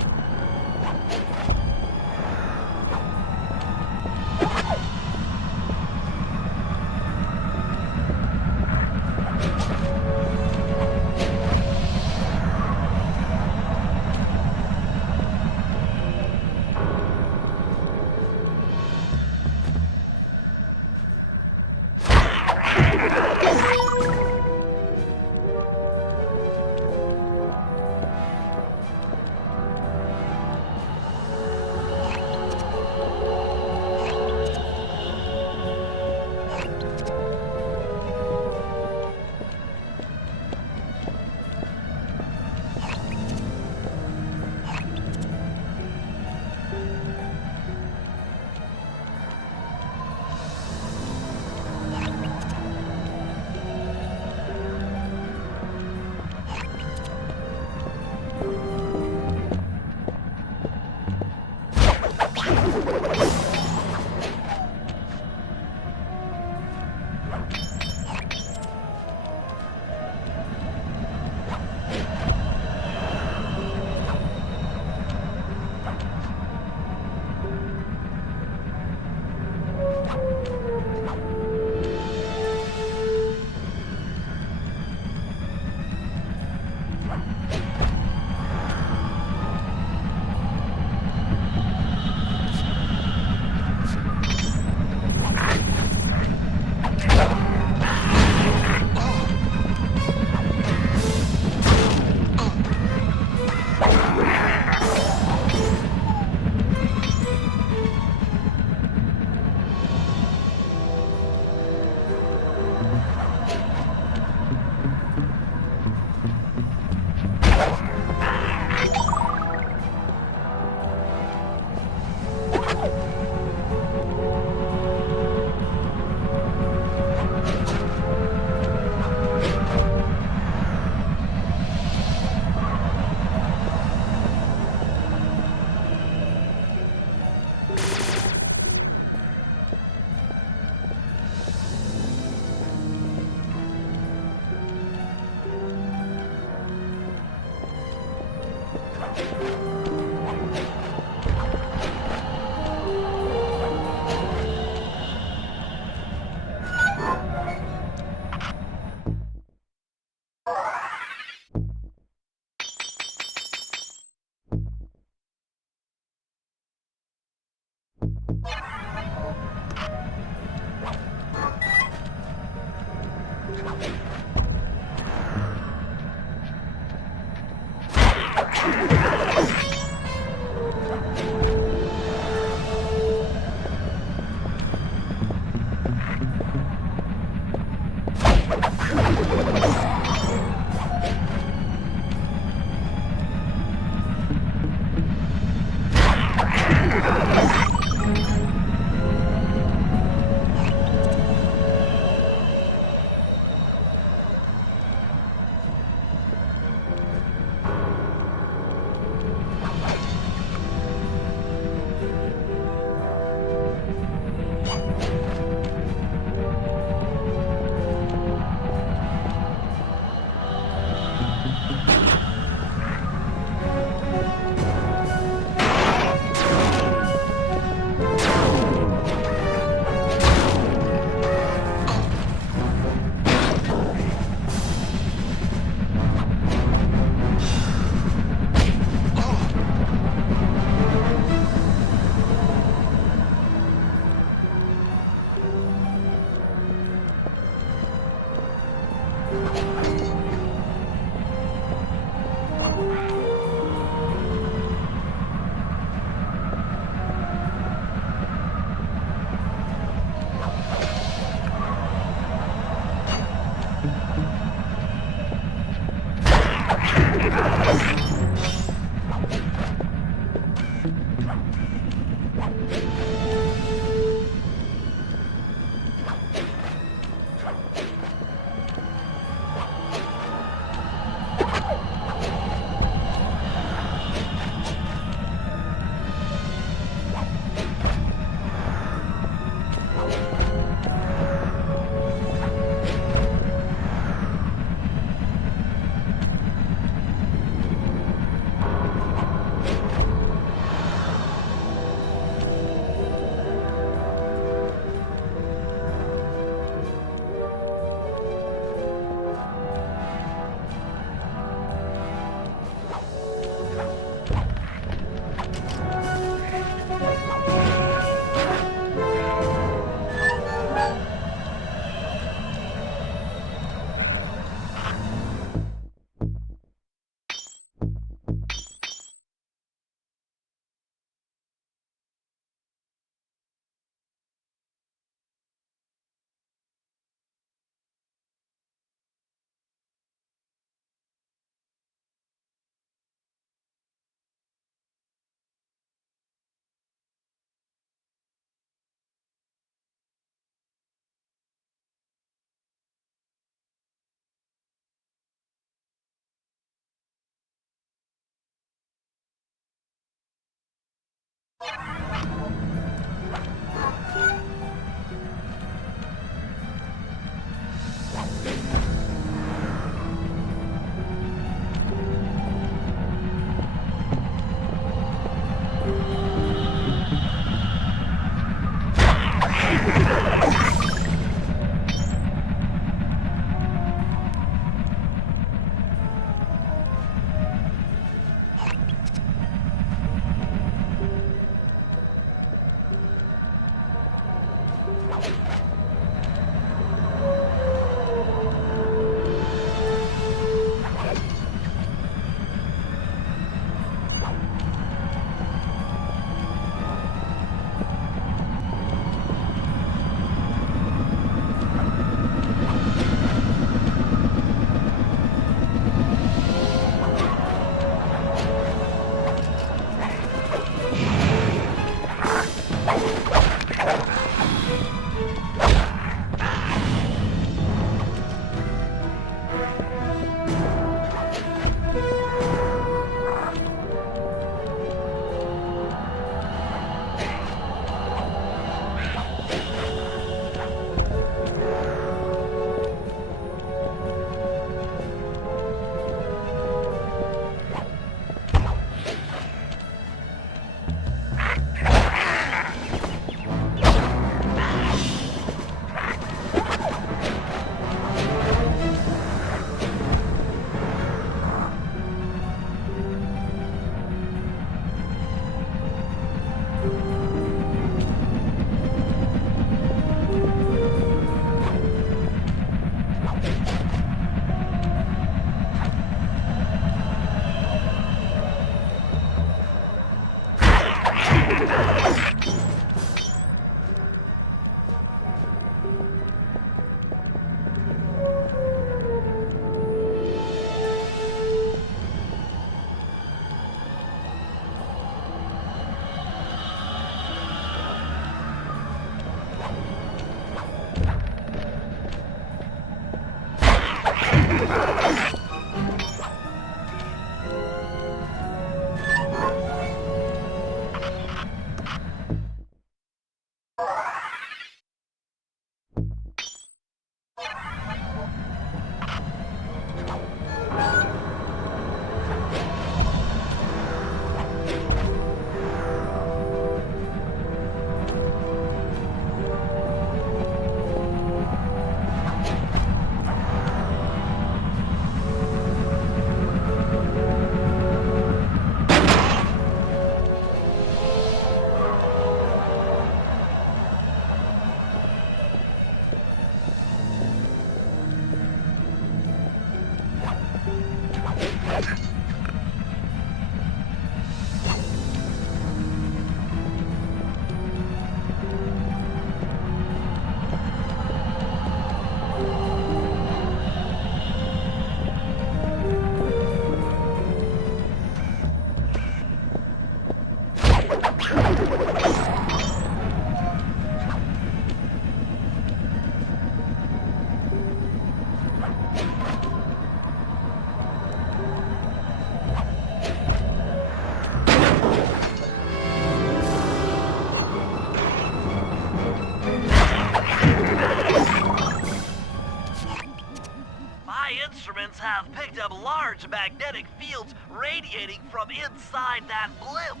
Instruments have picked up large magnetic fields radiating from inside that blimp.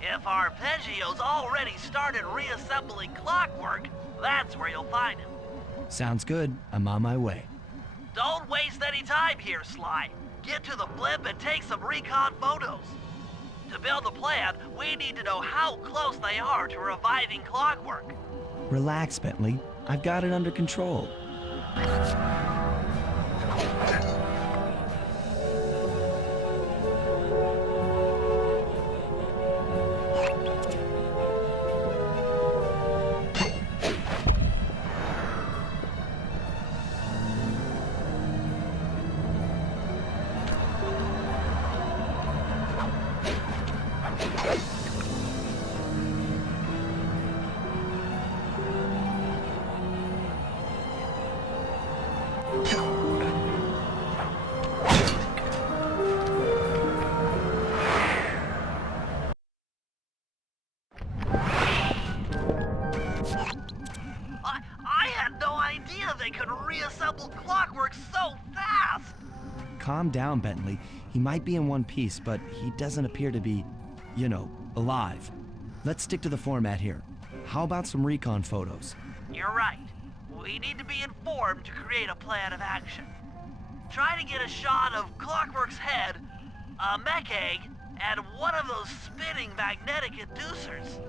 If Arpeggio's already started reassembling Clockwork, that's where you'll find him. Sounds good. I'm on my way. Don't waste any time here, Sly. Get to the blimp and take some recon photos. To build a plan, we need to know how close they are to reviving Clockwork. Relax, Bentley. I've got it under control. I had no idea they could reassemble Clockwork so fast! Calm down, Bentley. He might be in one piece, but he doesn't appear to be, alive. Let's stick to the format here. How about some recon photos? You're right. We need to be informed to create a plan of action. Try to get a shot of Clockwork's head, a mech egg, and one of those spinning magnetic inducers.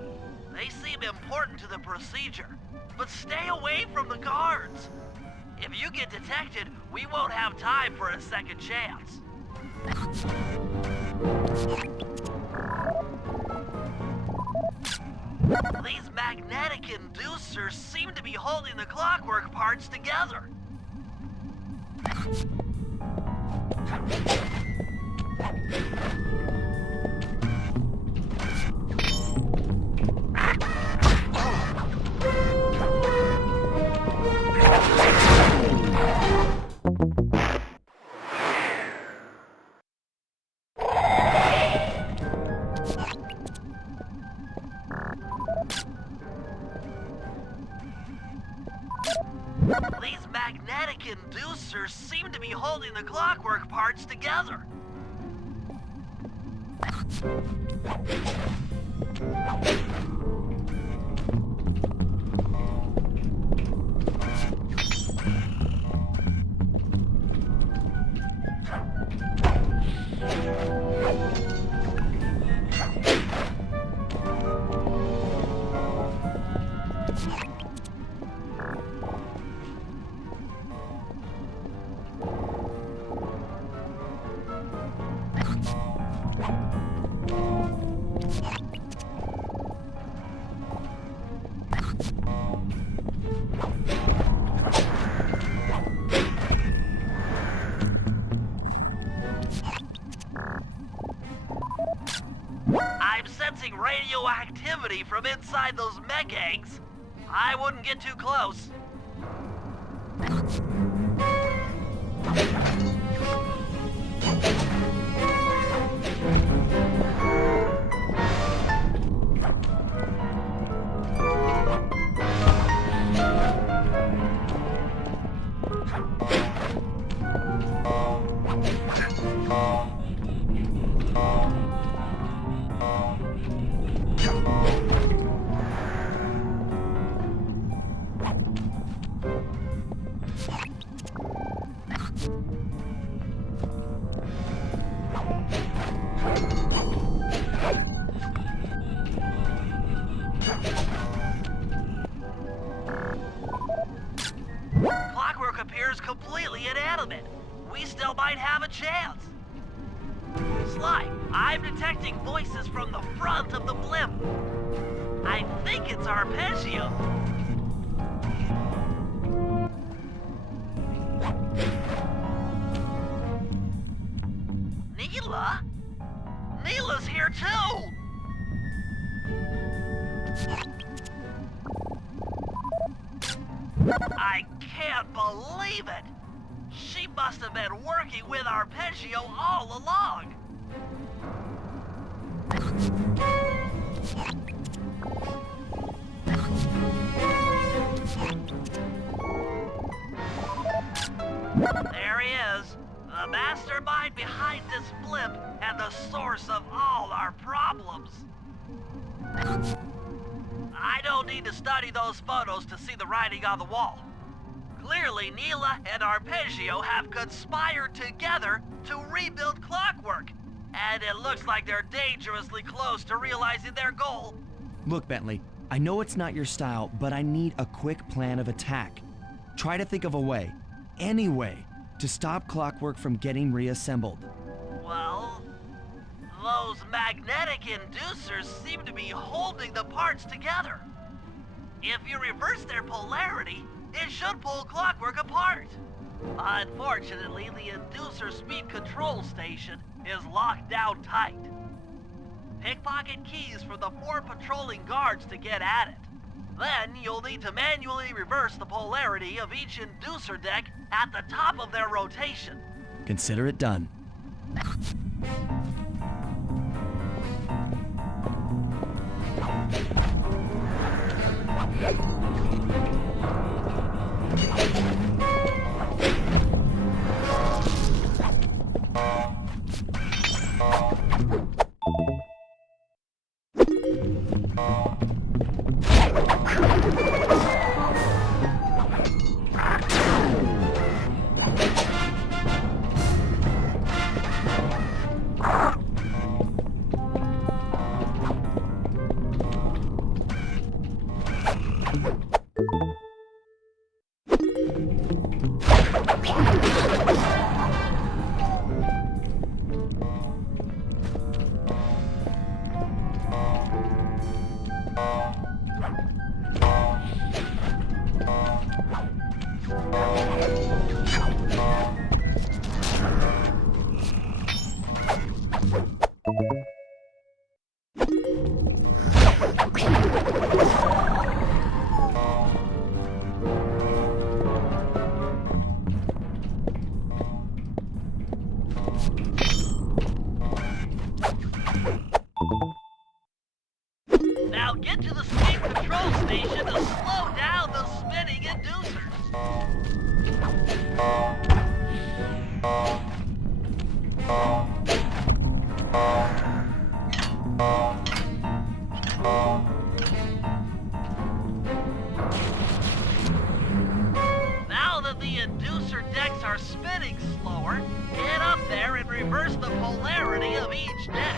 They seem important to the procedure, but stay away from the guards. If you get detected, we won't have time for a second chance. These magnetic inducers seem to be holding the Clockwork parts together. These magnetic inducers seem to be holding the Clockwork parts together. I'm sensing radioactivity from inside those mech eggs. I wouldn't get too close. Clockwork appears completely inanimate. We still might have a chance. Sly, I'm detecting voices from the front of the blimp. I think it's Arpeggio. Neela? Neela's here too! I can't believe it! She must have been working with Arpeggio all along! There he is, the mastermind behind this blimp and the source of all our problems. I don't need to study those photos to see the writing on the wall. Clearly, Neela and Arpeggio have conspired together to rebuild Clockwork, and it looks like they're dangerously close to realizing their goal. Look, Bentley, I know it's not your style, but I need a quick plan of attack. Try to think of a way, any way, to stop Clockwork from getting reassembled. Well, those magnetic inducers seem to be holding the parts together. If you reverse their polarity, it should pull Clockwork apart. Unfortunately, the inducer speed control station is locked down tight. Pickpocket keys from the 4 patrolling guards to get at it. Then you'll need to manually reverse the polarity of each inducer deck at the top of their rotation. Consider it done. Now get to the speed control station to slow down the spinning inducers. Now that the inducer decks are spinning slower, get up there and reverse the polarity of each deck.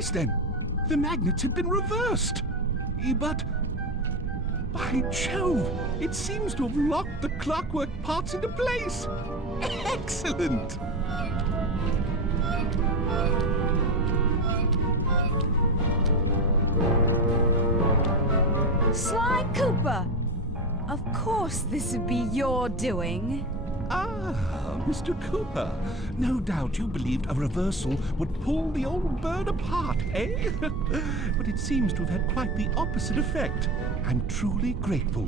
this then? The magnets had been reversed. But... by Jove, it seems to have locked the clockwork parts into place. Excellent! Sly Cooper! Of course this would be your doing. Ah, Mr. Cooper. No doubt you believed a reversal would pull the old bird apart, eh? But it seems to have had quite the opposite effect. I'm truly grateful.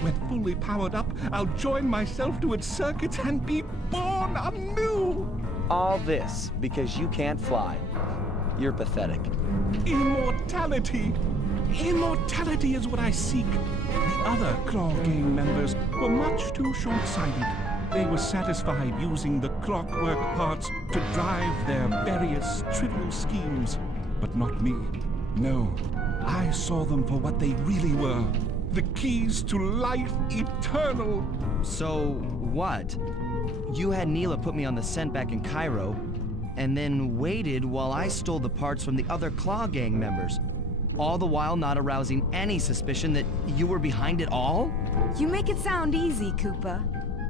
When fully powered up, I'll join myself to its circuits and be born anew! All this because you can't fly. You're pathetic. Immortality! Immortality is what I seek. The other Claw Gang members were much too short-sighted. They were satisfied using the clockwork parts to drive their various trivial schemes. But not me. No, I saw them for what they really were. The keys to life eternal. So, what? You had Neela put me on the scent back in Cairo, and then waited while I stole the parts from the other Claw Gang members. All the while not arousing any suspicion that you were behind it all? You make it sound easy, Cooper.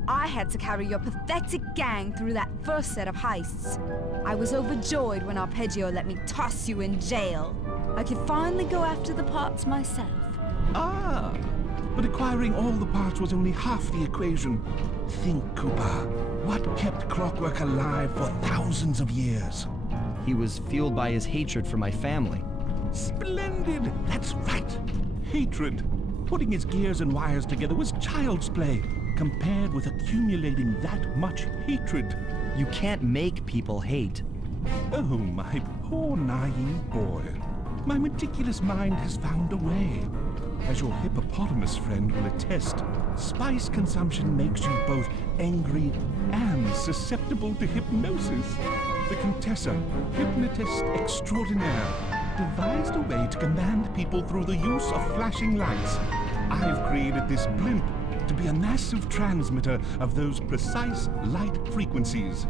I had to carry your pathetic gang through that first set of heists. I was overjoyed when Arpeggio let me toss you in jail. I could finally go after the parts myself. Ah, but acquiring all the parts was only half the equation. Think, Cooper, what kept Clockwork alive for thousands of years? He was fueled by his hatred for my family. Splendid! That's right! Hatred. Putting his gears and wires together was child's play, compared with accumulating that much hatred. You can't make people hate. Oh, my poor naive boy. My meticulous mind has found a way. As your hippopotamus friend will attest, spice consumption makes you both angry and susceptible to hypnosis. The Contessa, hypnotist extraordinaire, devised a way to command people through the use of flashing lights. I've created this blimp to be a massive transmitter of those precise light frequencies.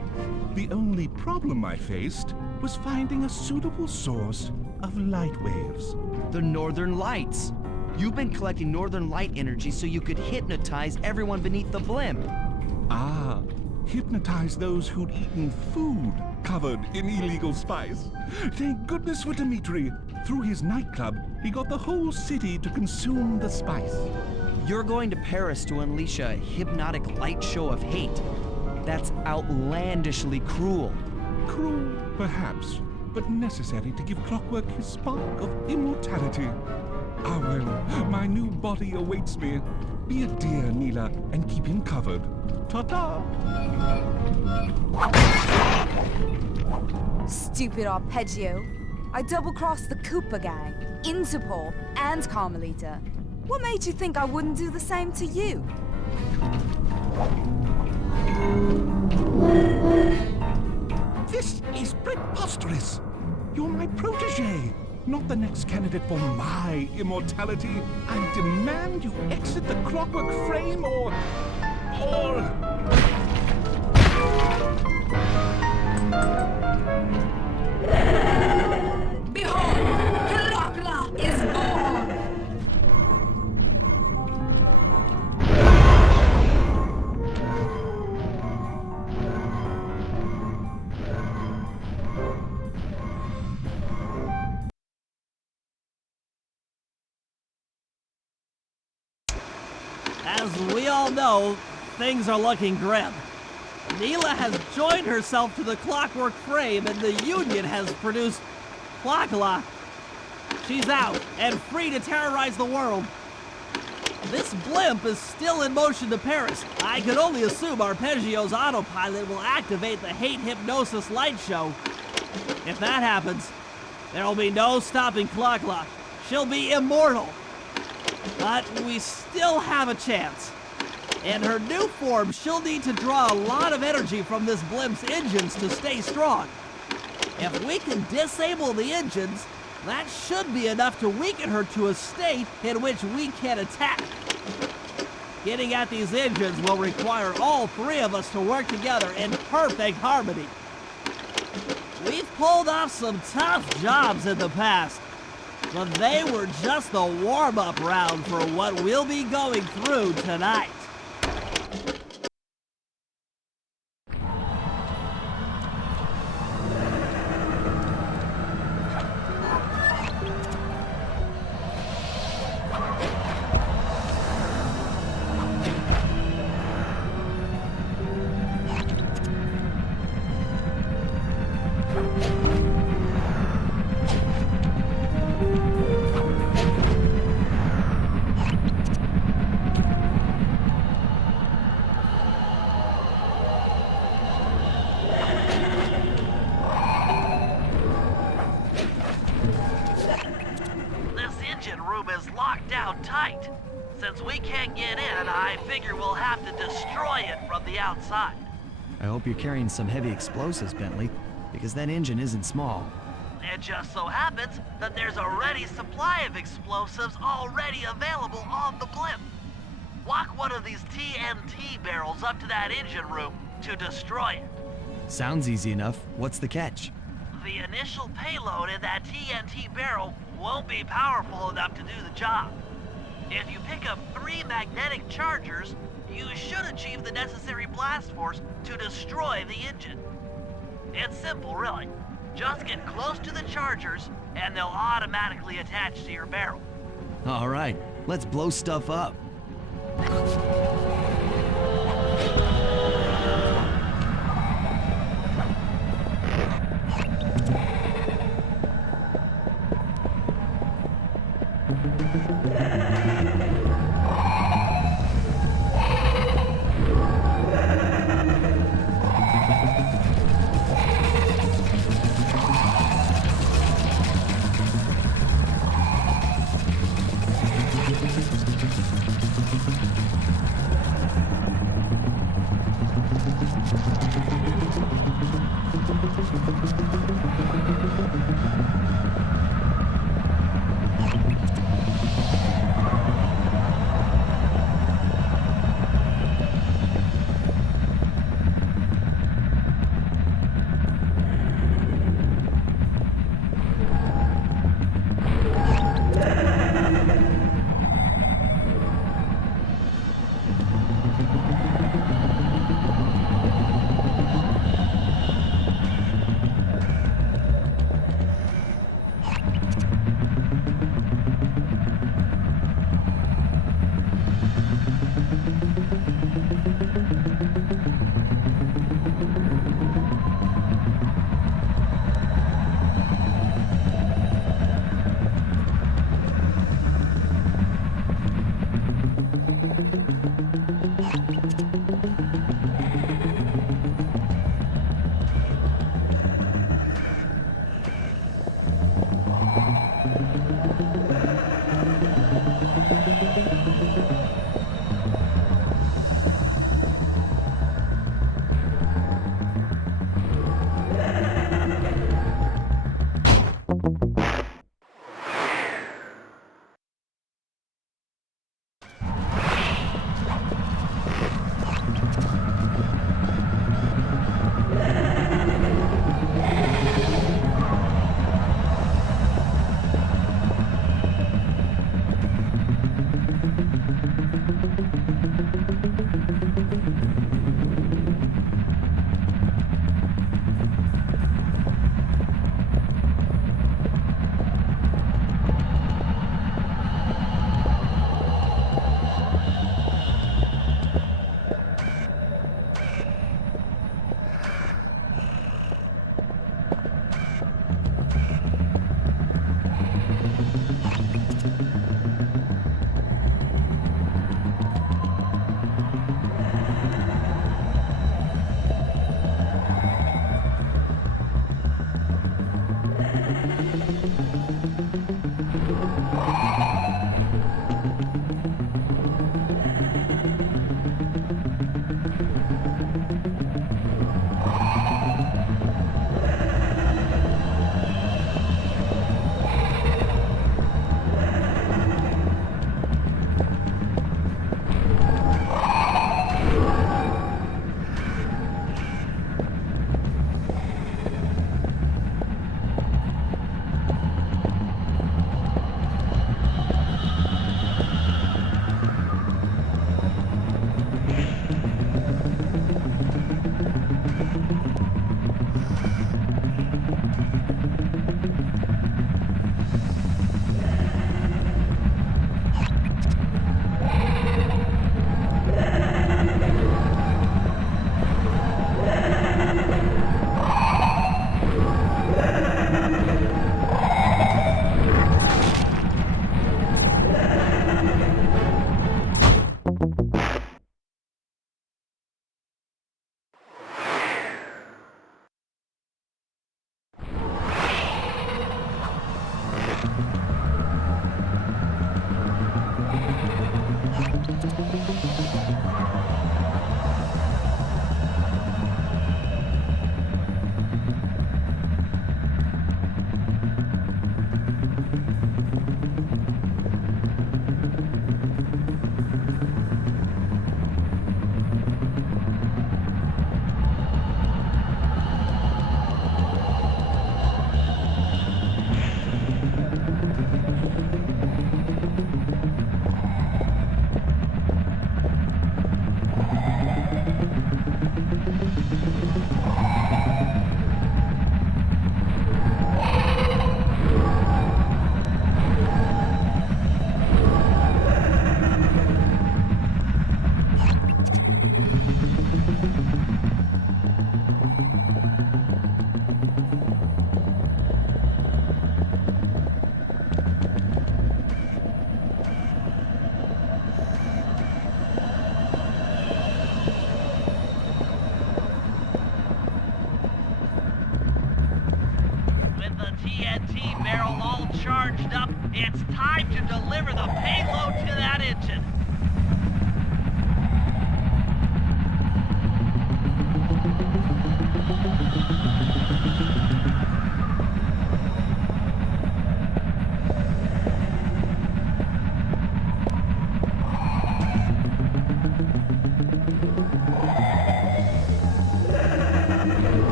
The only problem I faced was finding a suitable source of light waves. The Northern Lights. You've been collecting Northern Light energy so you could hypnotize everyone beneath the blimp. Ah, hypnotize those who'd eaten food covered in illegal spice. Thank goodness for Dimitri. Through his nightclub, he got the whole city to consume the spice. You're going to Paris to unleash a hypnotic light show of hate. That's outlandishly cruel. Cruel, perhaps, but necessary to give Clockwork his spark of immortality. Ah well, my new body awaits me. Be a dear, Neela, and keep him covered. Ta-ta! Stupid Arpeggio. I double-crossed the Cooper gang, Interpol, and Carmelita. What made you think I wouldn't do the same to you? This is preposterous! You're my protege, not the next candidate for my immortality. I demand you exit the Clockwork frame or... Behold, Clockla is born! As we all know, things are looking grim. Neela has joined herself to the Clockwork frame and the Union has produced Clockla. She's out and free to terrorize the world. This blimp is still in motion to Paris. I can only assume Arpeggio's autopilot will activate the hate hypnosis light show. If that happens, there will be no stopping Clockla. She'll be immortal. But we still have a chance. In her new form, she'll need to draw a lot of energy from this blimp's engines to stay strong. If we can disable the engines, that should be enough to weaken her to a state in which we can attack. Getting at these engines will require all three of us to work together in perfect harmony. We've pulled off some tough jobs in the past, but they were just a warm-up round for what we'll be going through tonight. Locked down tight. Since we can't get in, I figure we'll have to destroy it from the outside. I hope you're carrying some heavy explosives, Bentley, because that engine isn't small. It just so happens that there's a ready supply of explosives already available on the blimp. Walk one of these TNT barrels up to that engine room to destroy it. Sounds easy enough. What's the catch? The initial payload in that TNT barrel won't be powerful enough to do the job. If you pick up 3 magnetic chargers, you should achieve the necessary blast force to destroy the engine. It's simple, really. Just get close to the chargers, and they'll automatically attach to your barrel. All right, let's blow stuff up.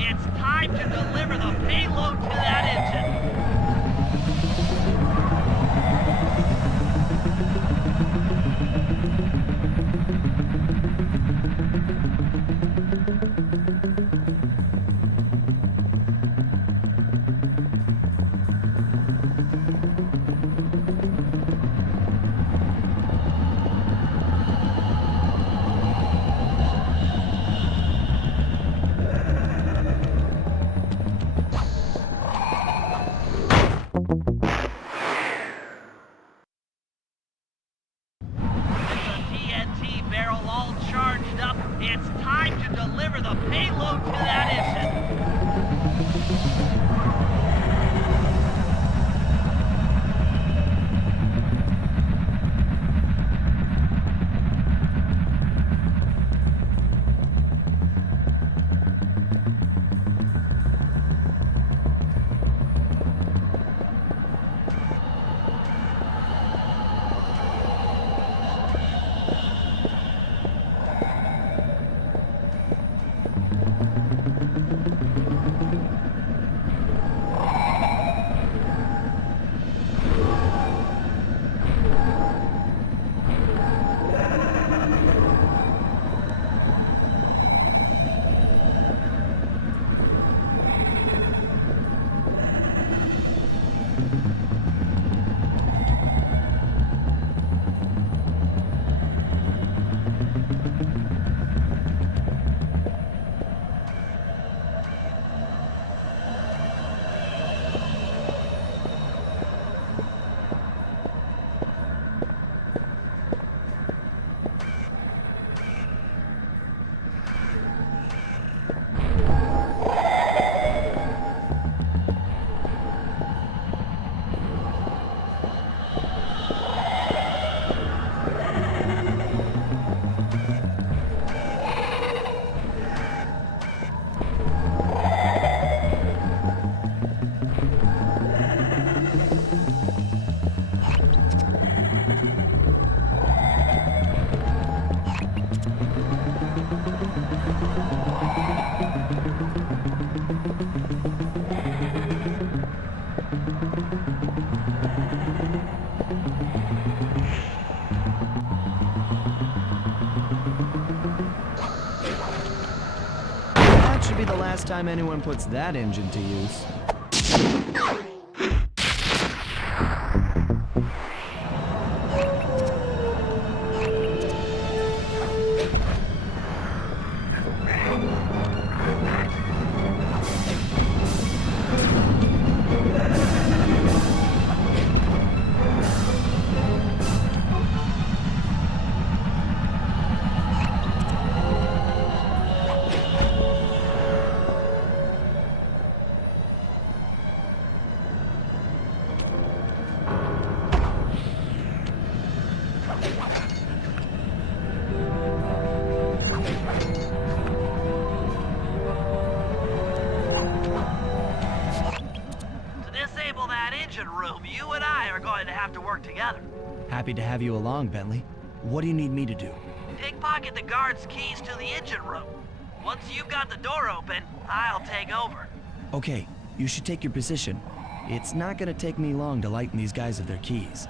It's time to deliver the payload to that engine. It's time to deliver the payload to that engine. That should be the last time anyone puts that engine to use. Room, you and I are going to have to work together. Happy to have you along, Bentley. What do you need me to do? Pickpocket the guard's keys to the engine room. Once you've got the door open, I'll take over. Okay, you should take your position. It's not gonna take me long to lighten these guys of their keys.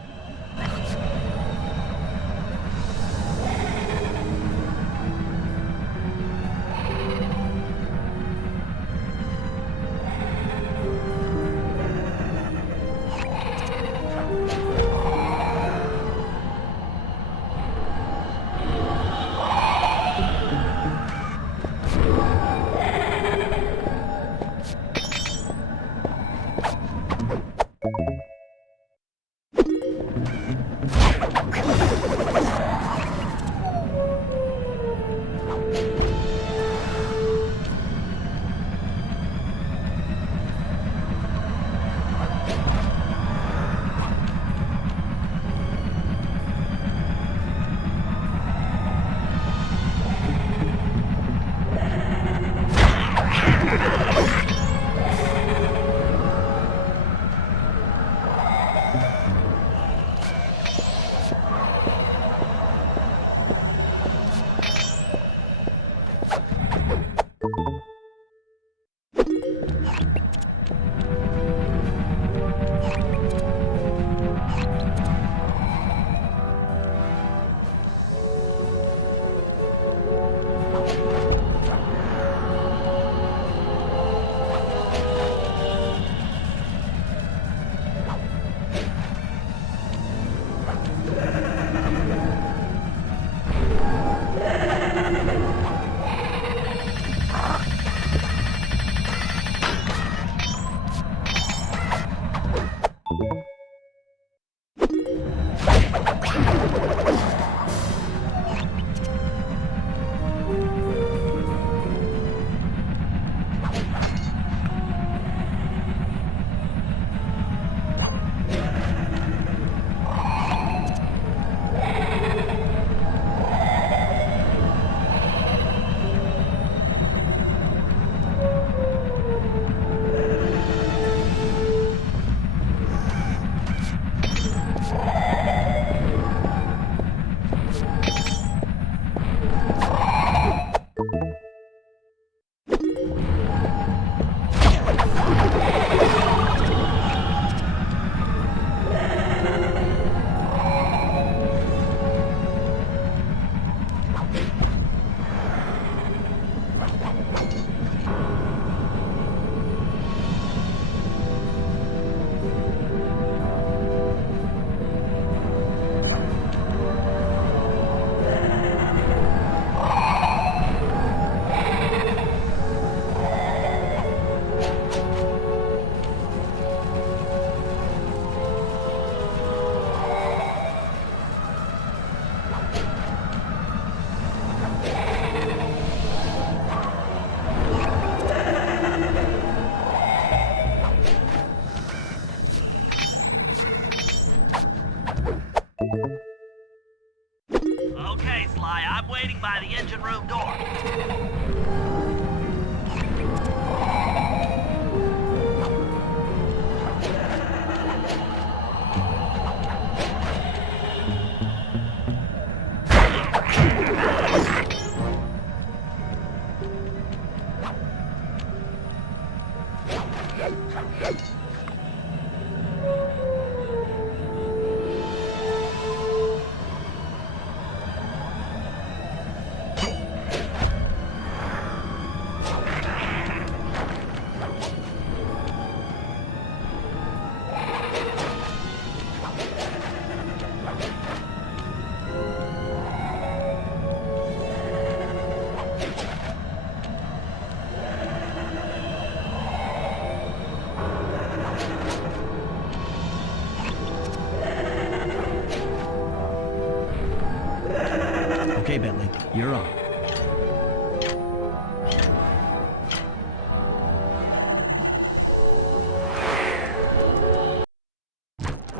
Okay, Bentley, you're on.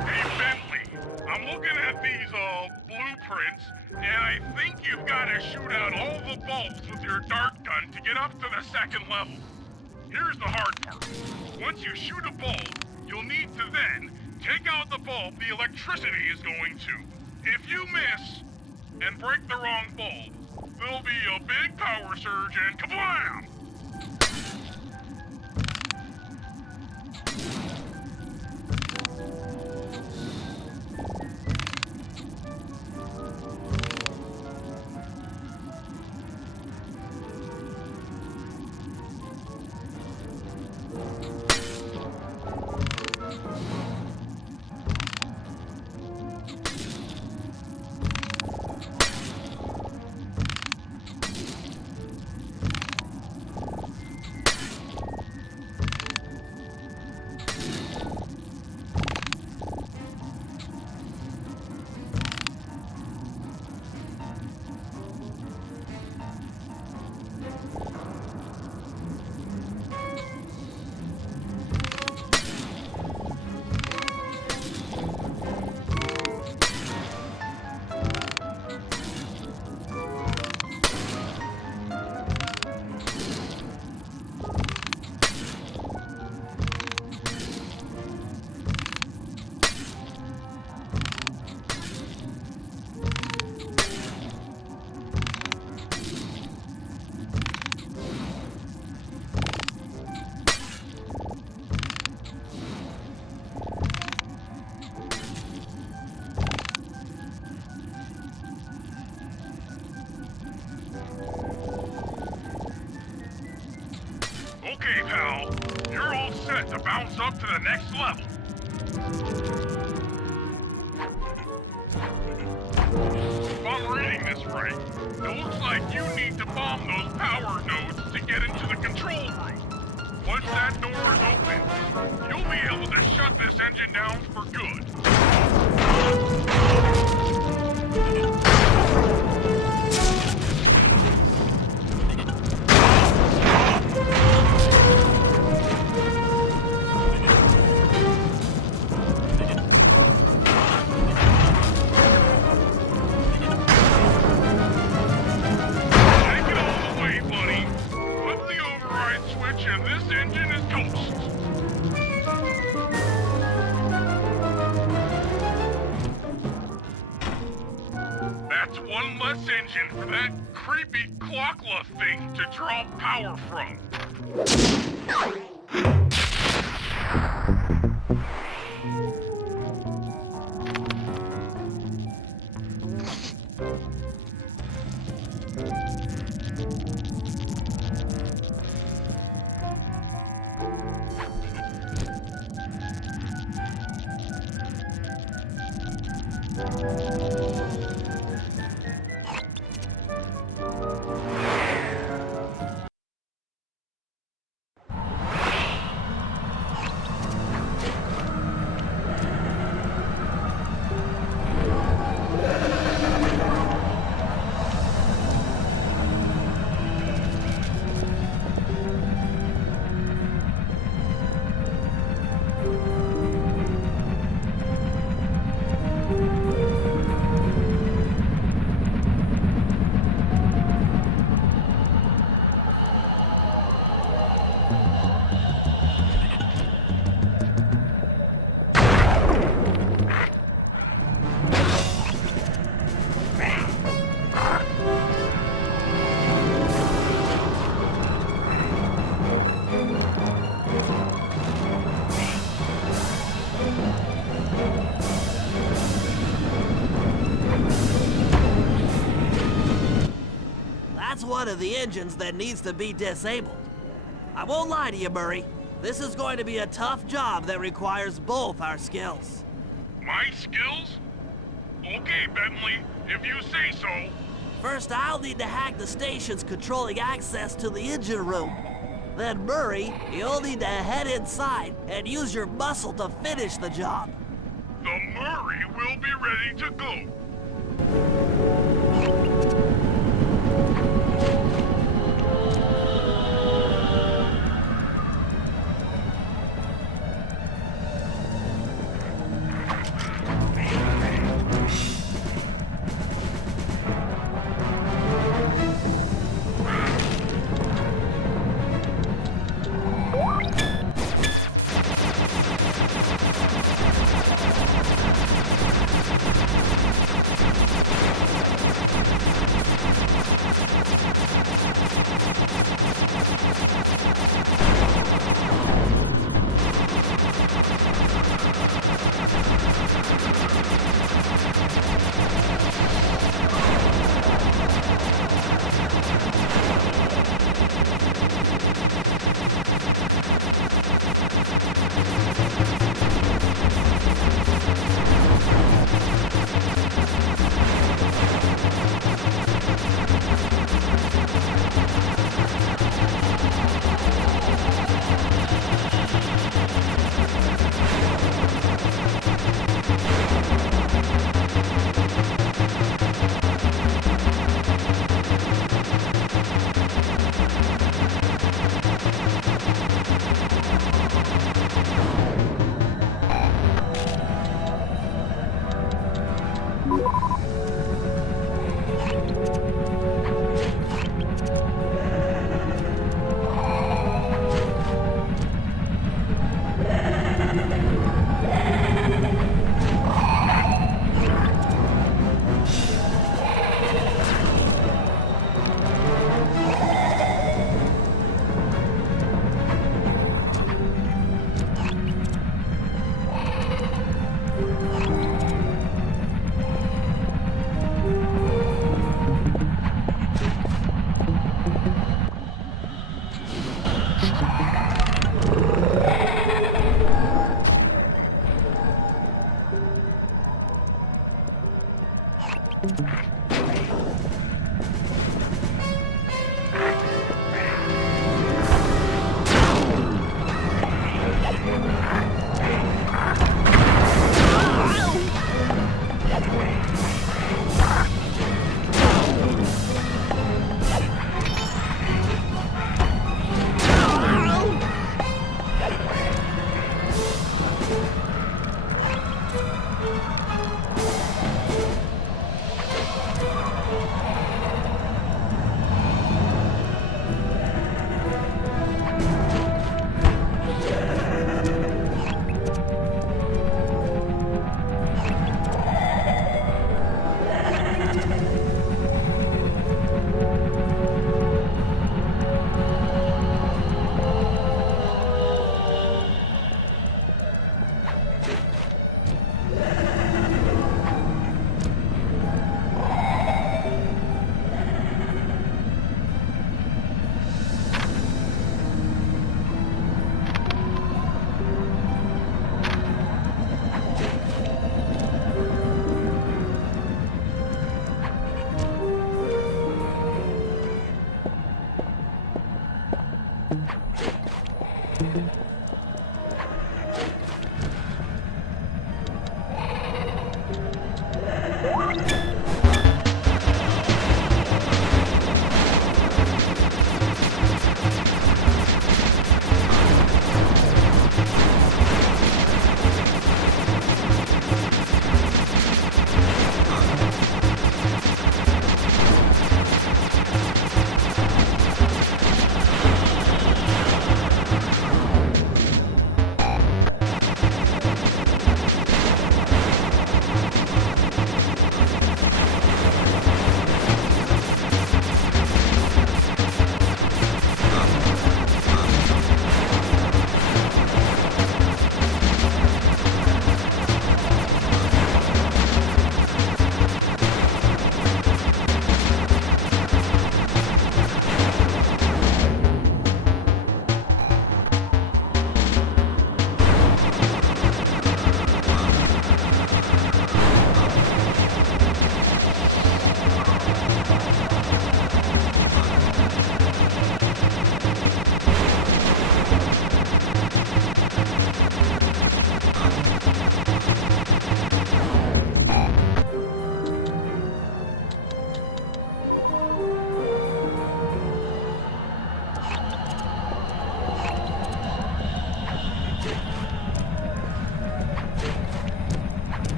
Hey, Bentley, I'm looking at these, blueprints, and I think you've got to shoot out all the bulbs with your dart gun to get up to the second level. Here's the hard part. Once you shoot a bulb, you'll need to then take out the bulb the electricity is going to. If you miss and break the wrong bulb, there'll be a big power surge and kablam! Okay, pal. You're all set to bounce up to the next level. If I'm reading this right, it looks like you need to bomb those power nodes to get into the control room. Once that door is open, you'll be able to shut this engine down for good. One less engine for that creepy clockla thing to draw power from. of the engines that needs to be disabled. I won't lie to you, Murray. This is going to be a tough job that requires both our skills. My skills? Okay, Bentley, if you say so. First, I'll need to hack the stations controlling access to the engine room. Then, Murray, you'll need to head inside and use your muscle to finish the job. The Murray will be ready to go.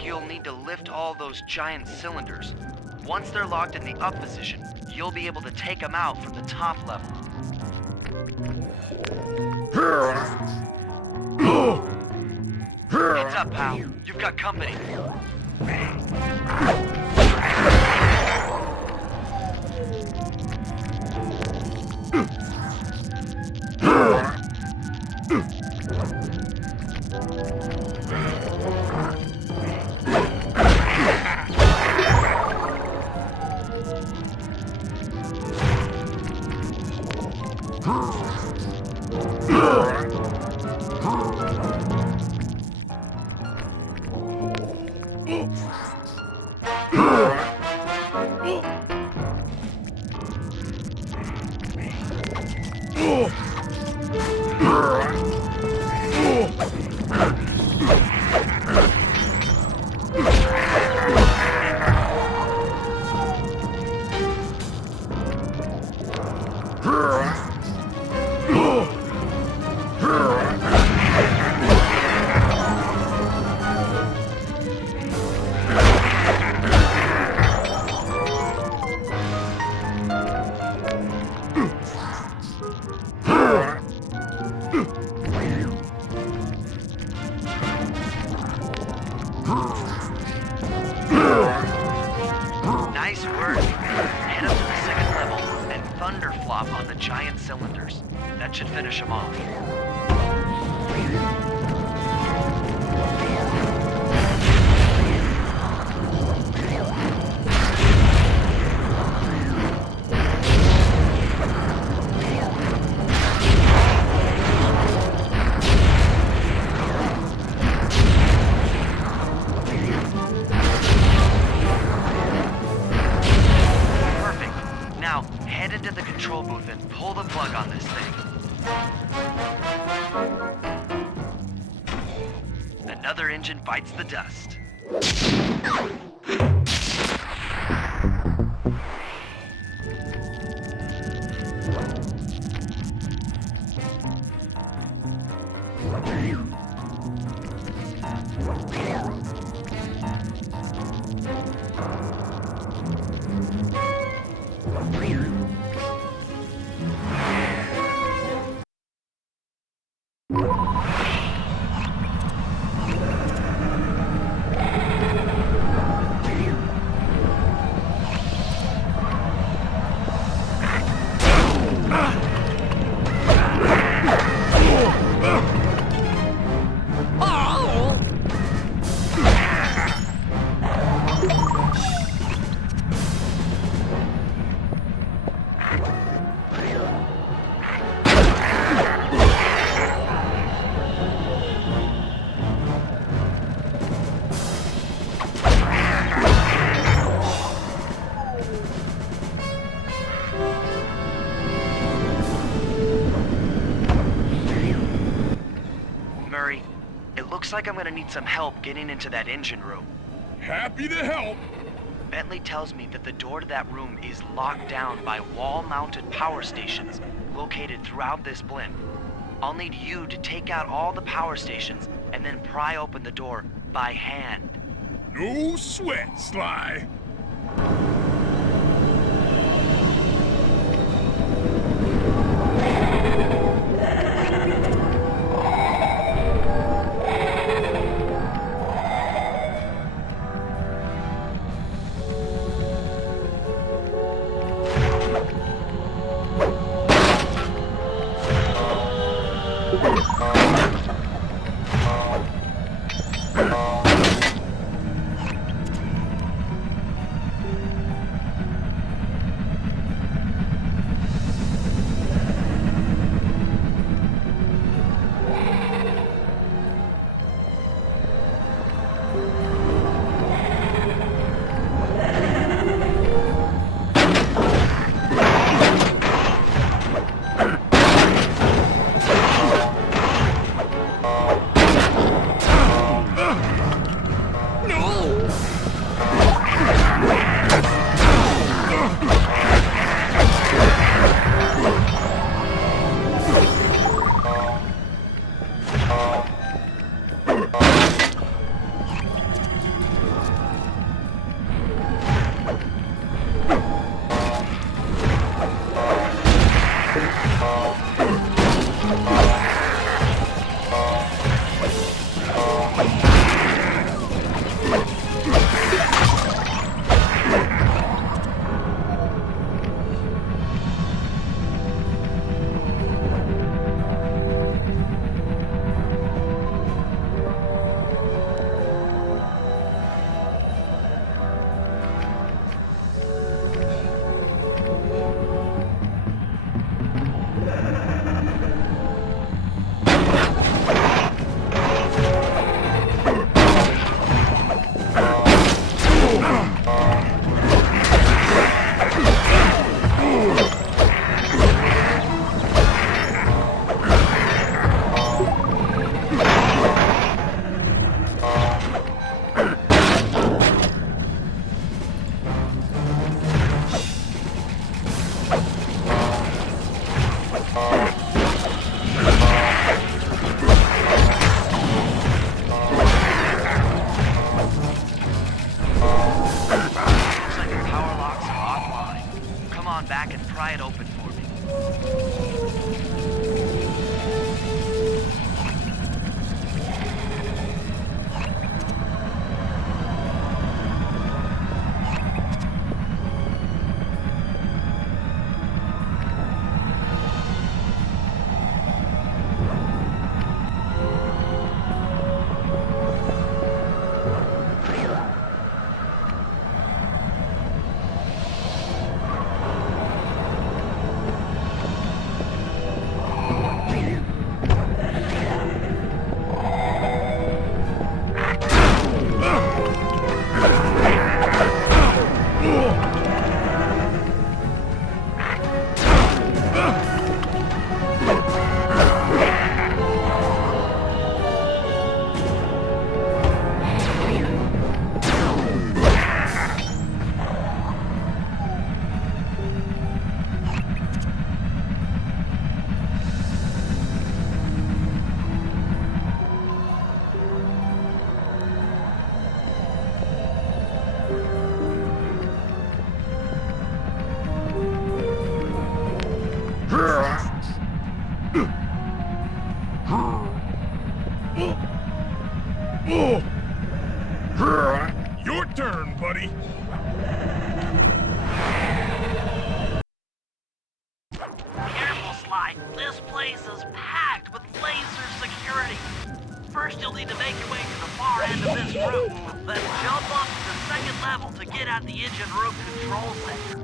work, you'll need to lift all those giant cylinders. Once they're locked in the up position, you'll be able to take them out from the top level. Heads up, pal. You've got company. Nice work. Head up to the second level and thunder flop on the giant cylinders. That should finish them off. Now, head into the control booth and pull the plug on this thing. Another engine bites the dust. Looks like I'm gonna need some help getting into that engine room. Happy to help. Bentley tells me that the door to that room is locked down by wall-mounted power stations located throughout this blimp. I'll need you to take out all the power stations and then pry open the door by hand. No sweat, Sly. back and pry it open for me. Your turn, buddy. Careful, Sly. This place is packed with laser security. First, you'll need to make your way to the far end of this room, then jump up to the second level to get at the engine room control center.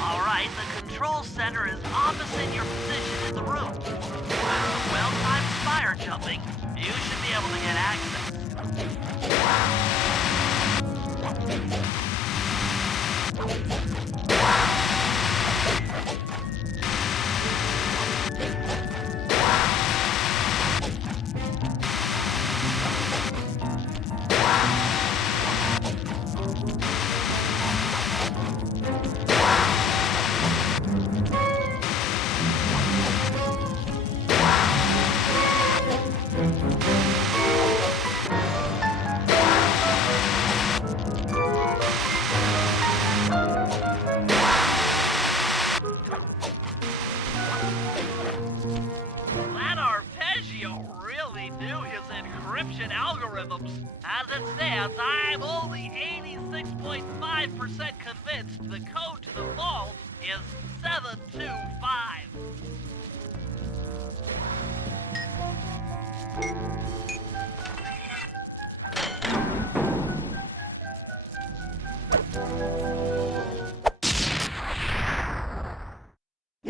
Alright, the control center is opposite your position in the room. With some well-timed spire jumping, you should be able to get access. Encryption algorithms. As it stands, I'm only 86.5% convinced the code to the vault is 725.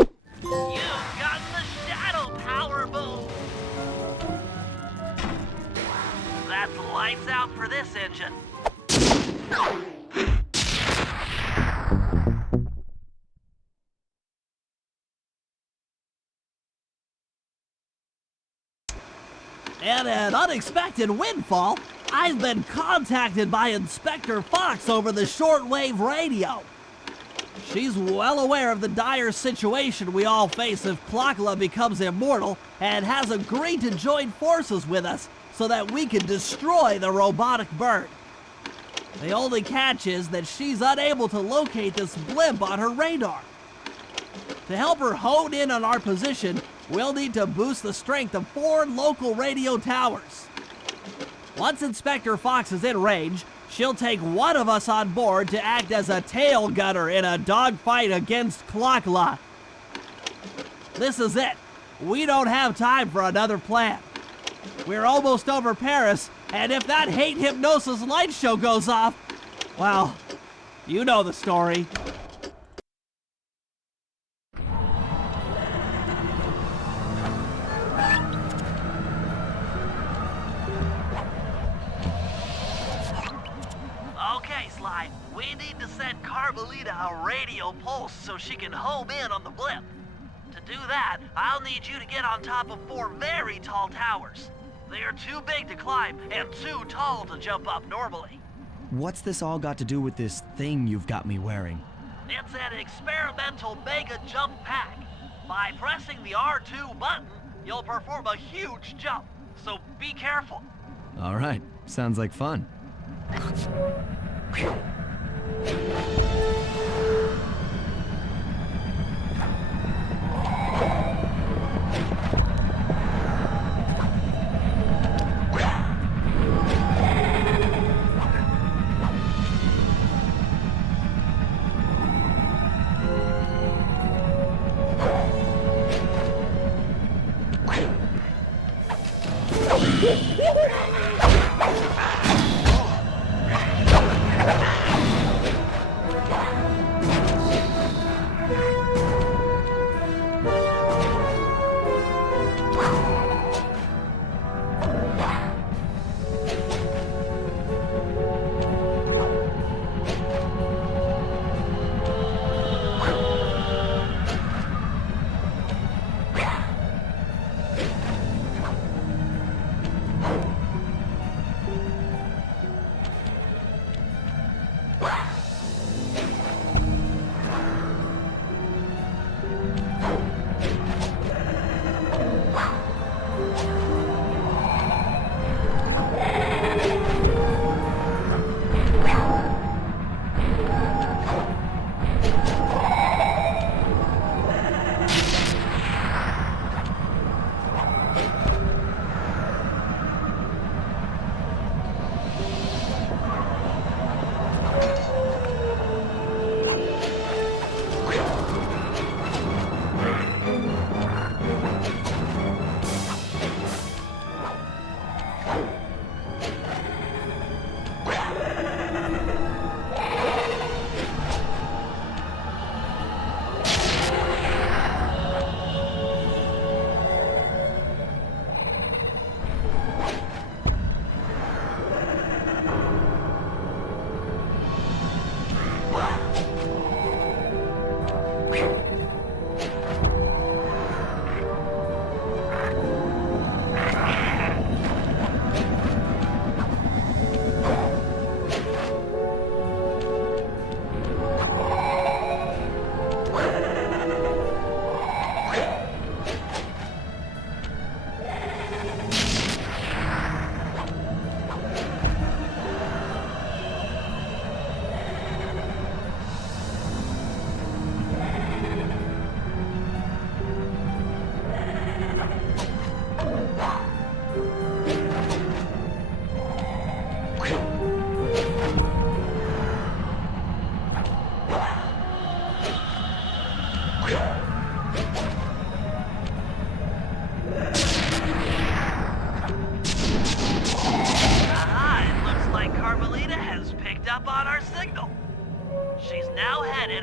You've gotten the shadow power boom. That's lights out for this engine. And an unexpected windfall, I've been contacted by Inspector Fox over the shortwave radio. She's well aware of the dire situation we all face if Klakla becomes immortal and has agreed to join forces with us so that we can destroy the robotic bird. The only catch is that she's unable to locate this blimp on her radar. To help her hone in on our position, we'll need to boost the strength of 4 local radio towers. Once Inspector Fox is in range, she'll take one of us on board to act as a tail gunner in a dogfight against Klakla. This is it. We don't have time for another plan. We're almost over Paris, and if that hate hypnosis light show goes off, well, you know the story. Okay, Sly, we need to send Carmelita a radio pulse so she can home in on the blimp. To do that, I'll need you to get on top of 4 very tall towers. They are too big to climb and too tall to jump up normally. What's this all got to do with this thing you've got me wearing? It's an experimental mega jump pack. By pressing the R2 button, you'll perform a huge jump, so be careful. All right, sounds like fun.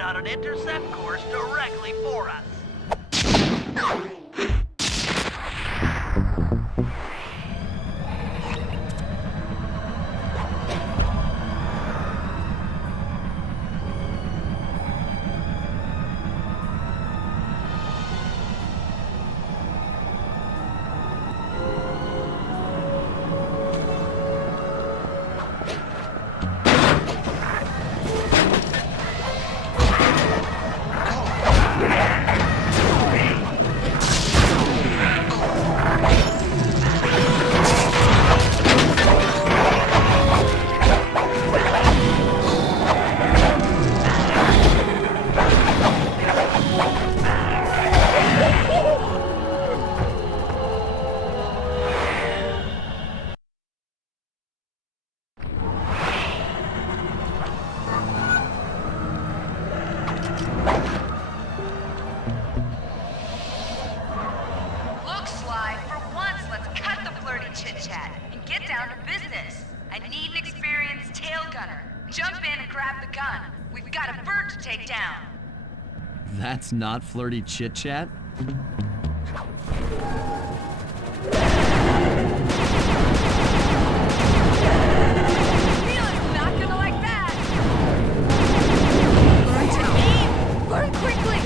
on an intercept course directly for us. Look, Sly, for once, let's cut the flirty chit-chat and get down to business. I need an experienced tail gunner. Jump in and grab the gun. We've got a bird to take down. That's not flirty chit-chat? Felix not gonna like that. Learn to aim. Learn quickly.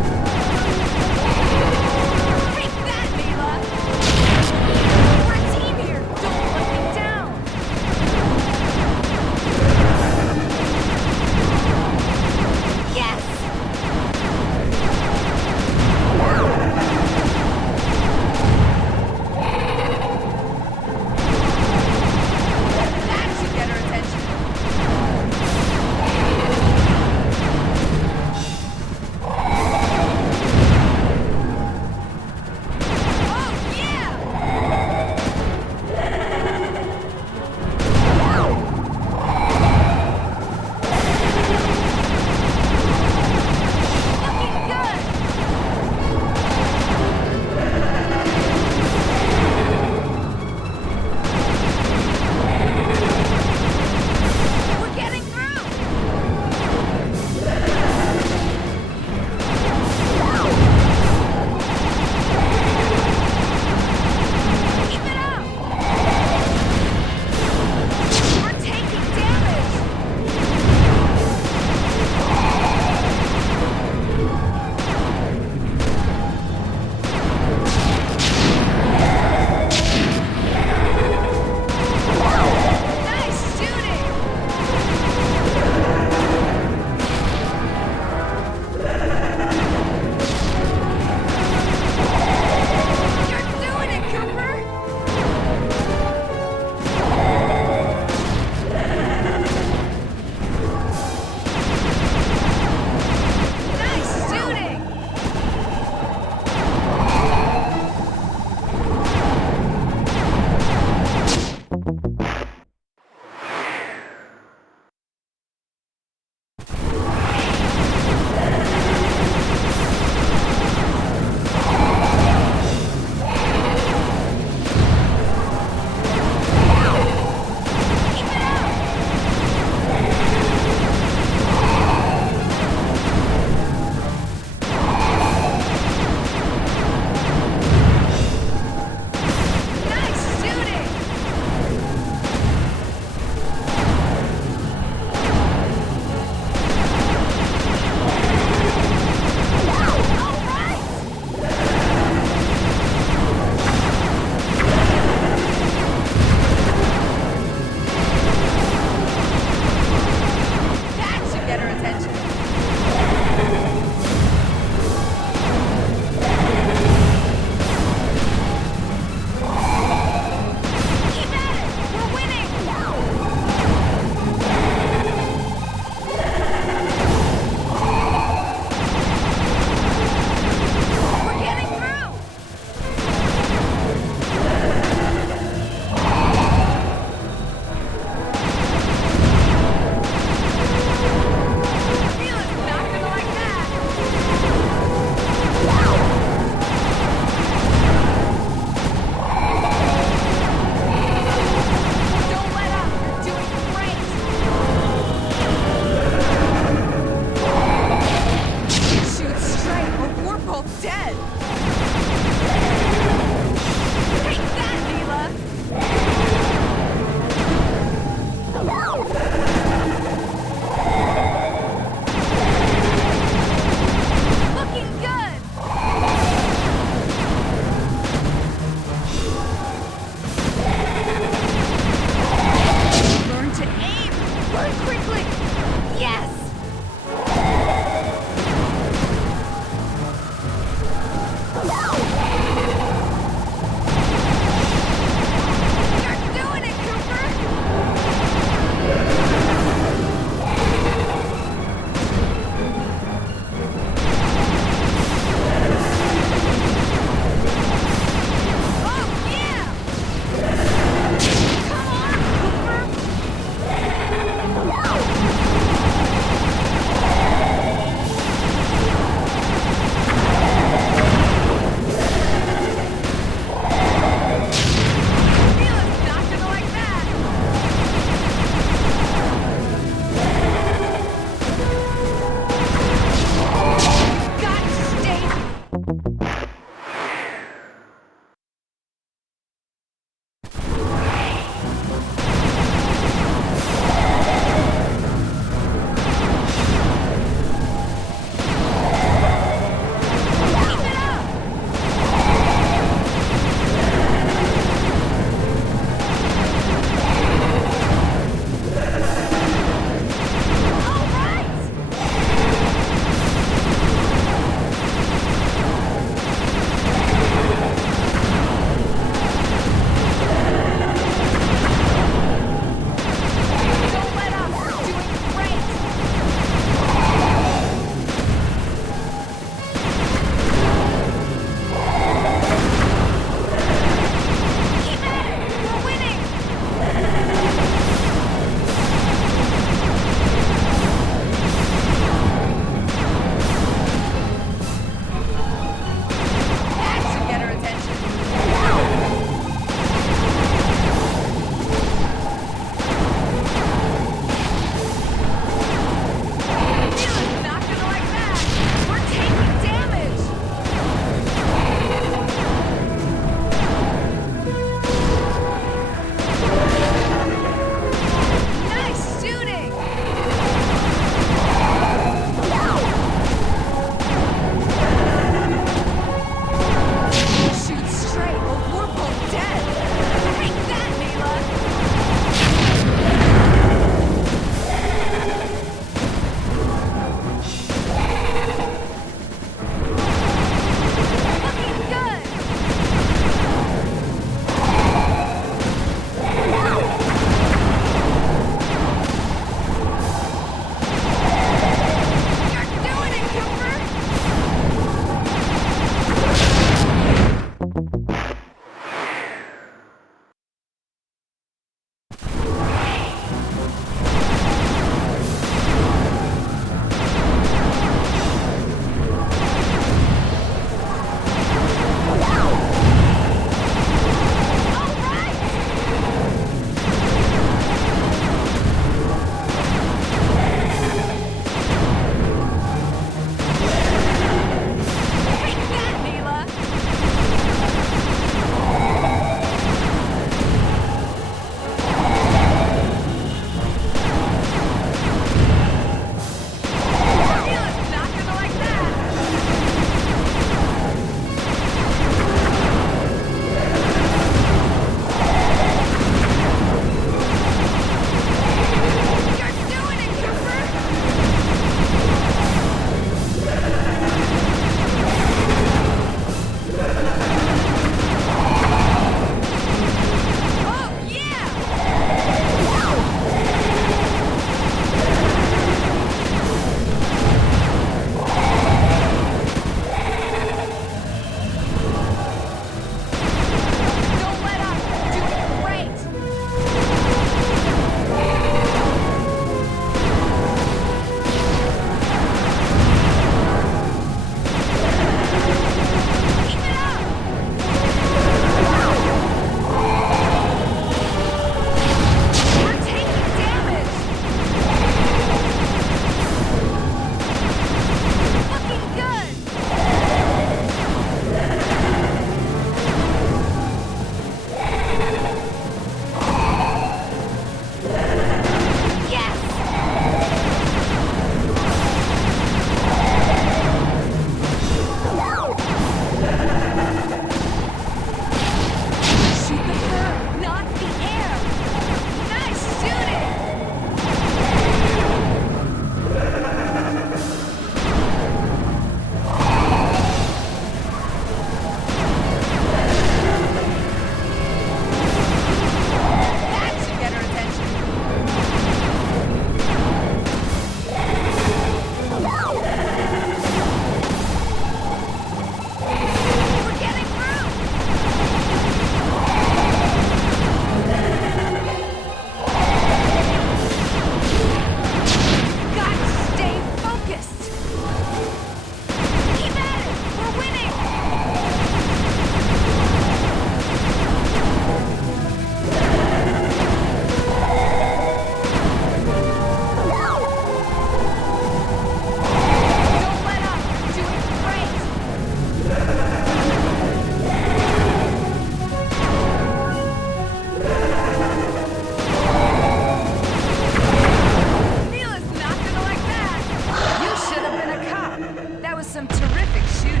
some terrific shooting.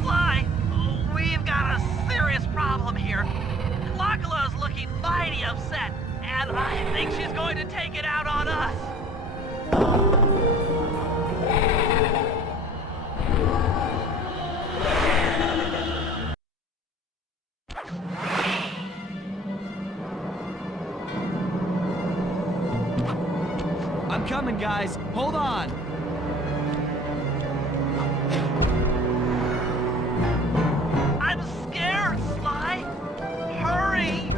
Sly, we've got a serious problem here. Locula's looking mighty upset, and I think she's going to take it out on us. I'm coming, guys. Hold on. I'm scared, Sly. Hurry!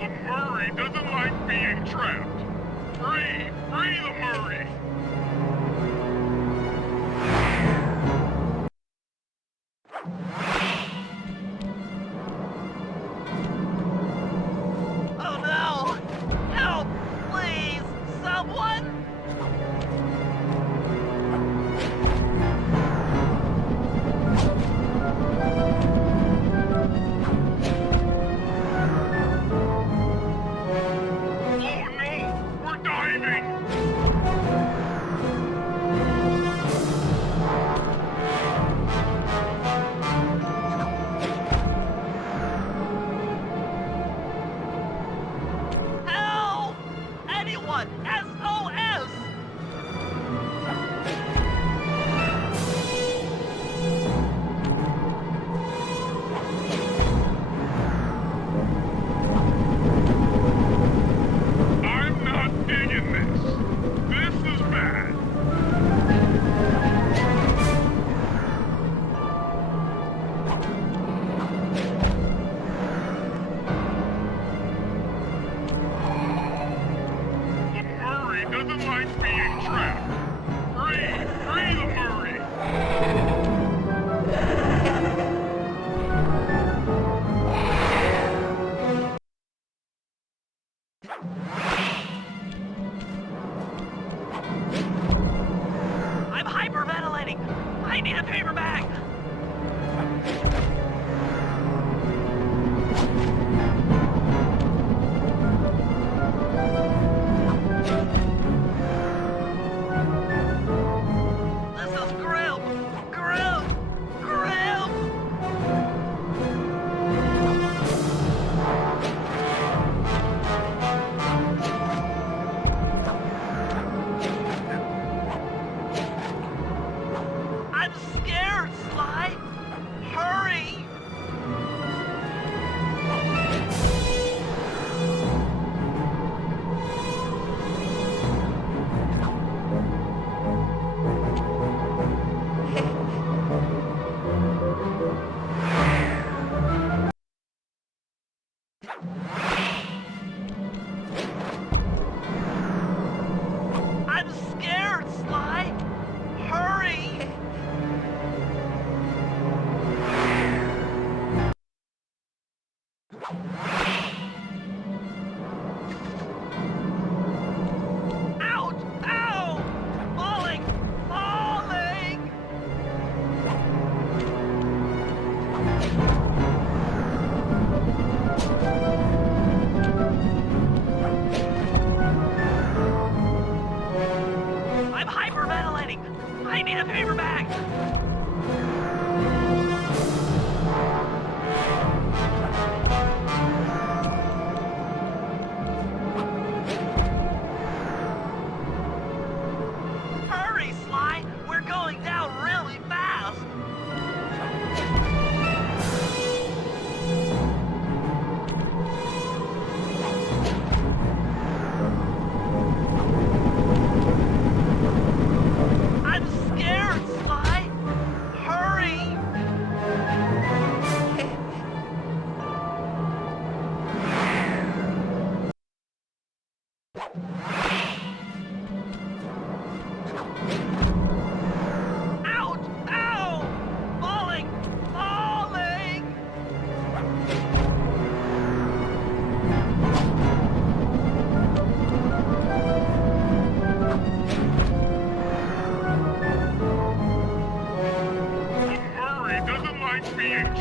The Murray doesn't like being trapped. Free the Murray! Oh no! Help! Please! Someone! Oh no! We're diving! Help! Anyone! SOS! I'm not digging this. This is bad. The Murray doesn't like being trapped. Free the Murray! I'm hyperventilating! I need a paper bag! This is grim! Grim! I'm scared, Sly! Hurry! I'm scared, Sly! Hurry! Ouch! Ow! Falling! I'm hyperventilating! I need a paper bag! Hurry, Sly! We're going down really fast! I'm scared, Sly! Hurry!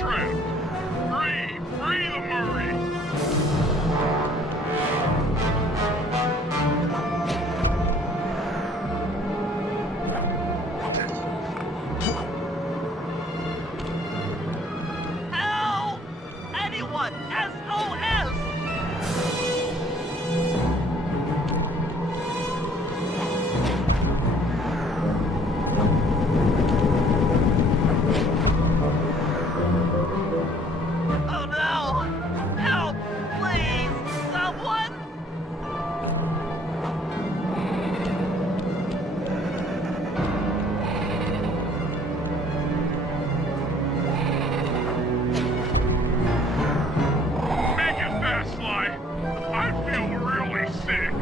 trapped. Free the Murray. Help! Anyone! SOS! Oh no! Help! Please! Someone! Make it fast, Sly. I feel really sick.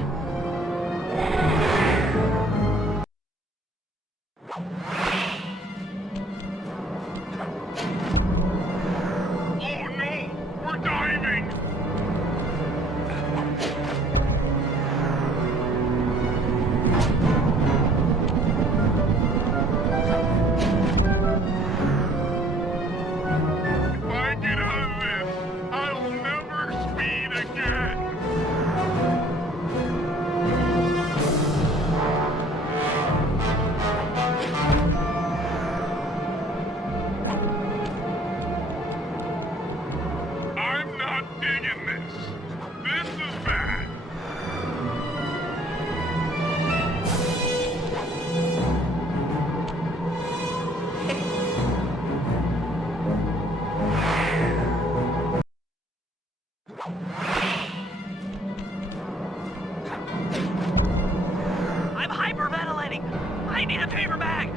Oh no! We're diving! If I get out of this, I'll never speed again. I'm not digging this. This is bad. I'm hyperventilating! I need a paper bag!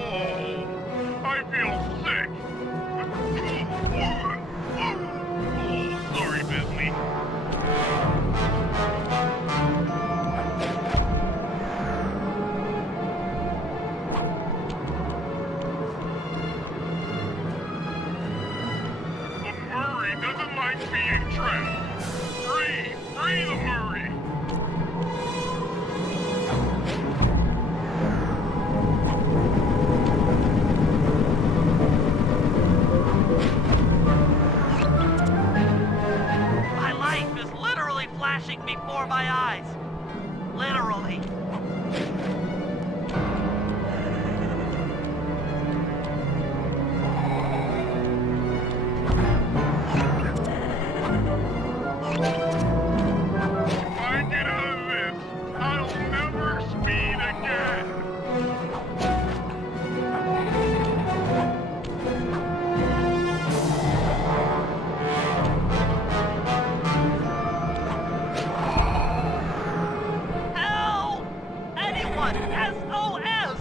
Oh, I feel sick. Oh, sorry, Bentley. The Murray doesn't like being trapped. Free the Murray. My life is literally flashing before my eyes. Literally. If I get out of this, I'll never speed again. Help! Anyone! SOS!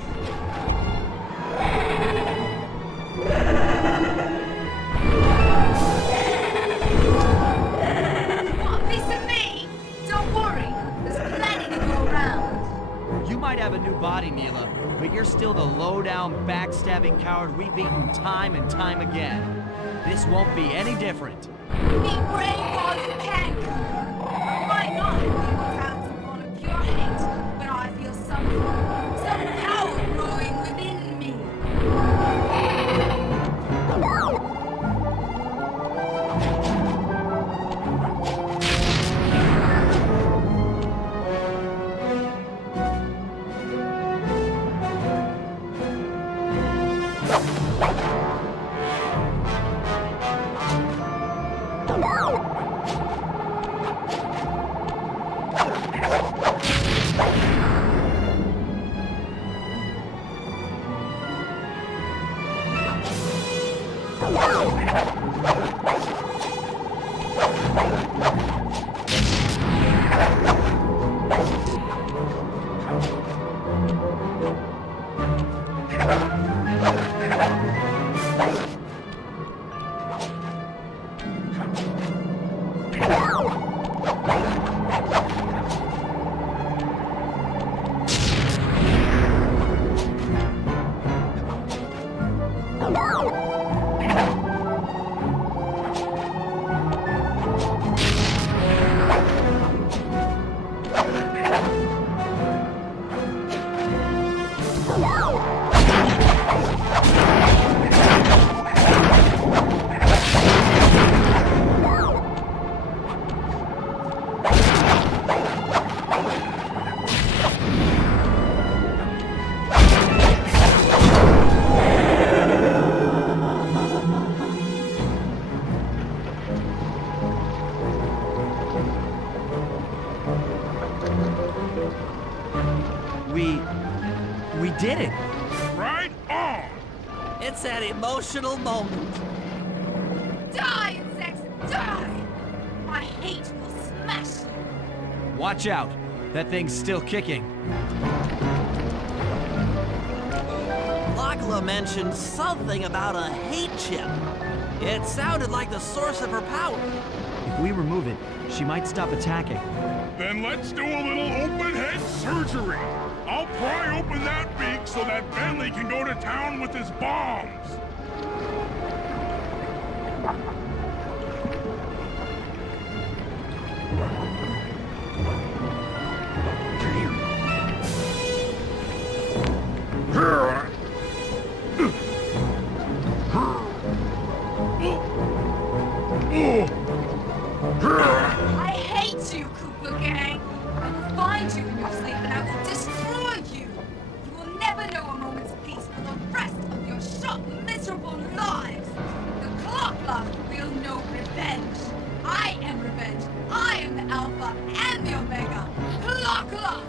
Want a piece of me? Don't worry, there's plenty to go around. You might have a new body, Neela, but you're still the low-down, backstabbing coward we've beaten time and time again. This won't be any different. Be brave while you can, Cooper. I might not have been around to one of your hate, but I feel some power growing within me. It's an emotional moment. Die, insects, die! My hate will smash you! Watch out. That thing's still kicking. Lachla mentioned something about a hate chip. It sounded like the source of her power. If we remove it, she might stop attacking. Then let's do a little open head surgery. I'll pry open that beak so that Bentley can go to town with his bombs. I hate you, Cooper Gang! I will find you in your sleep and I will destroy you! You will never know a moment's peace for the rest of your short, miserable lives! The Clockla will know revenge! I am revenge! I am the Alpha and the Omega! Clockla!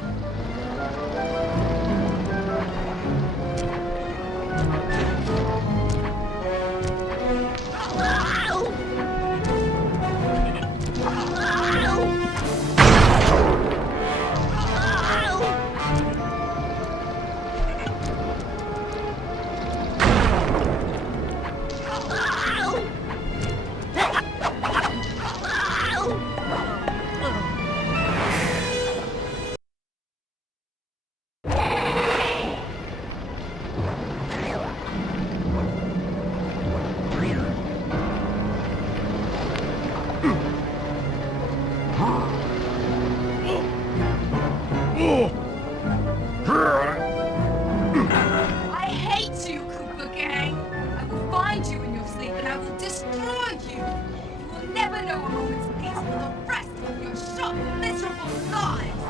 I hate you, Cooper Gang! I will find you in your sleep and I will destroy you! You will never know a moment's peace for the rest of your short, miserable lives!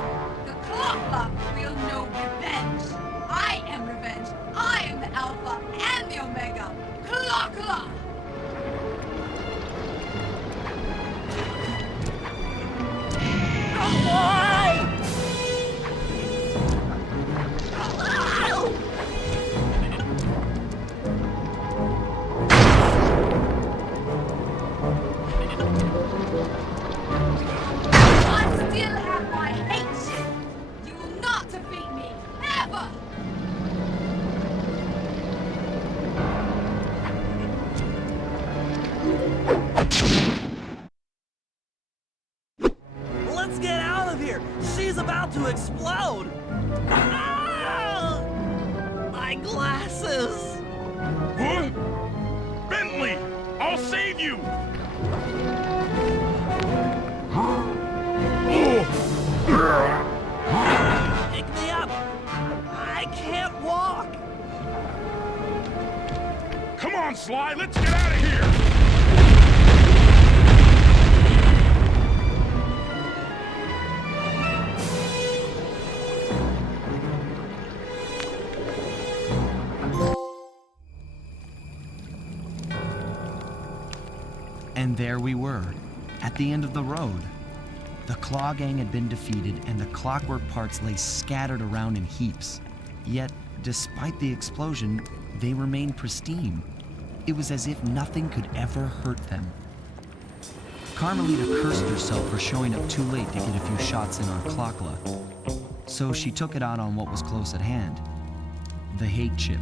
The Clockla will know revenge! I am revenge! I am the Alpha and the Omega! Clockla! I still have my hate ship! You will not defeat me! Ever! Let's get out of here! She's about to explode! Ah! My glasses! What? Bentley! I'll save you! Pick me up! I can't walk! Come on, Sly, let's get out of here! And there we were, at the end of the road. The Claw Gang had been defeated, and the clockwork parts lay scattered around in heaps. Yet, despite the explosion, they remained pristine. It was as if nothing could ever hurt them. Carmelita cursed herself for showing up too late to get a few shots in on Clockla. So she took it out on what was close at hand, the hate chip.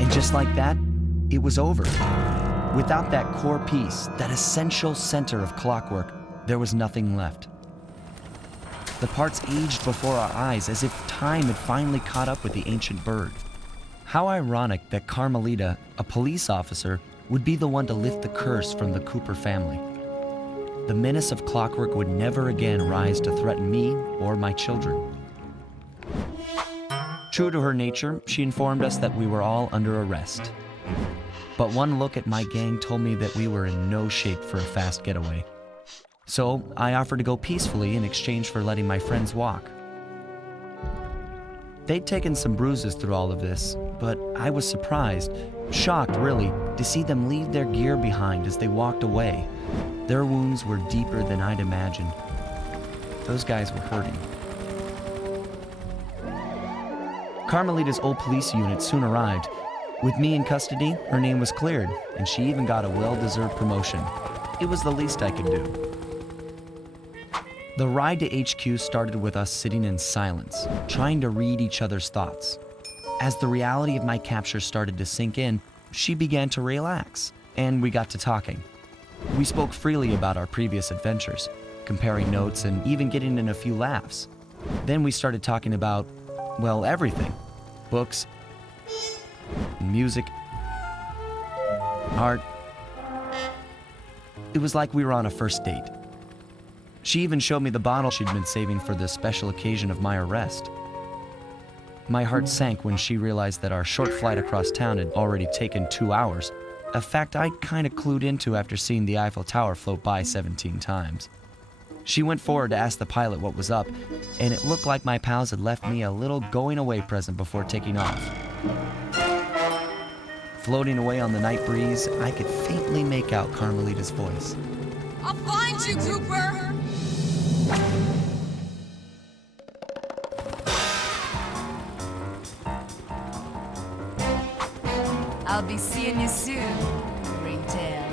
And just like that, it was over. Without that core piece, that essential center of clockwork, there was nothing left. The parts aged before our eyes as if time had finally caught up with the ancient bird. How ironic that Carmelita, a police officer, would be the one to lift the curse from the Cooper family. The menace of clockwork would never again rise to threaten me or my children. True to her nature, she informed us that we were all under arrest. But one look at my gang told me that we were in no shape for a fast getaway. So I offered to go peacefully in exchange for letting my friends walk. They'd taken some bruises through all of this, but I was surprised, shocked really, to see them leave their gear behind as they walked away. Their wounds were deeper than I'd imagined. Those guys were hurting. Carmelita's old police unit soon arrived. With me in custody, her name was cleared, and she even got a well-deserved promotion. It was the least I could do. The ride to HQ started with us sitting in silence, trying to read each other's thoughts. As the reality of my capture started to sink in, she began to relax, and we got to talking. We spoke freely about our previous adventures, comparing notes and even getting in a few laughs. Then we started talking about, well, everything. Books, music, art. It was like we were on a first date. She even showed me the bottle she'd been saving for the special occasion of my arrest. My heart sank when she realized that our short flight across town had already taken 2 hours, a fact I'd kind of clued into after seeing the Eiffel Tower float by 17 times. She went forward to ask the pilot what was up, and it looked like my pals had left me a little going-away present before taking off. Floating away on the night breeze, I could faintly make out Carmelita's voice. I'll find you, Cooper! I'll be seeing you soon, Ringtail.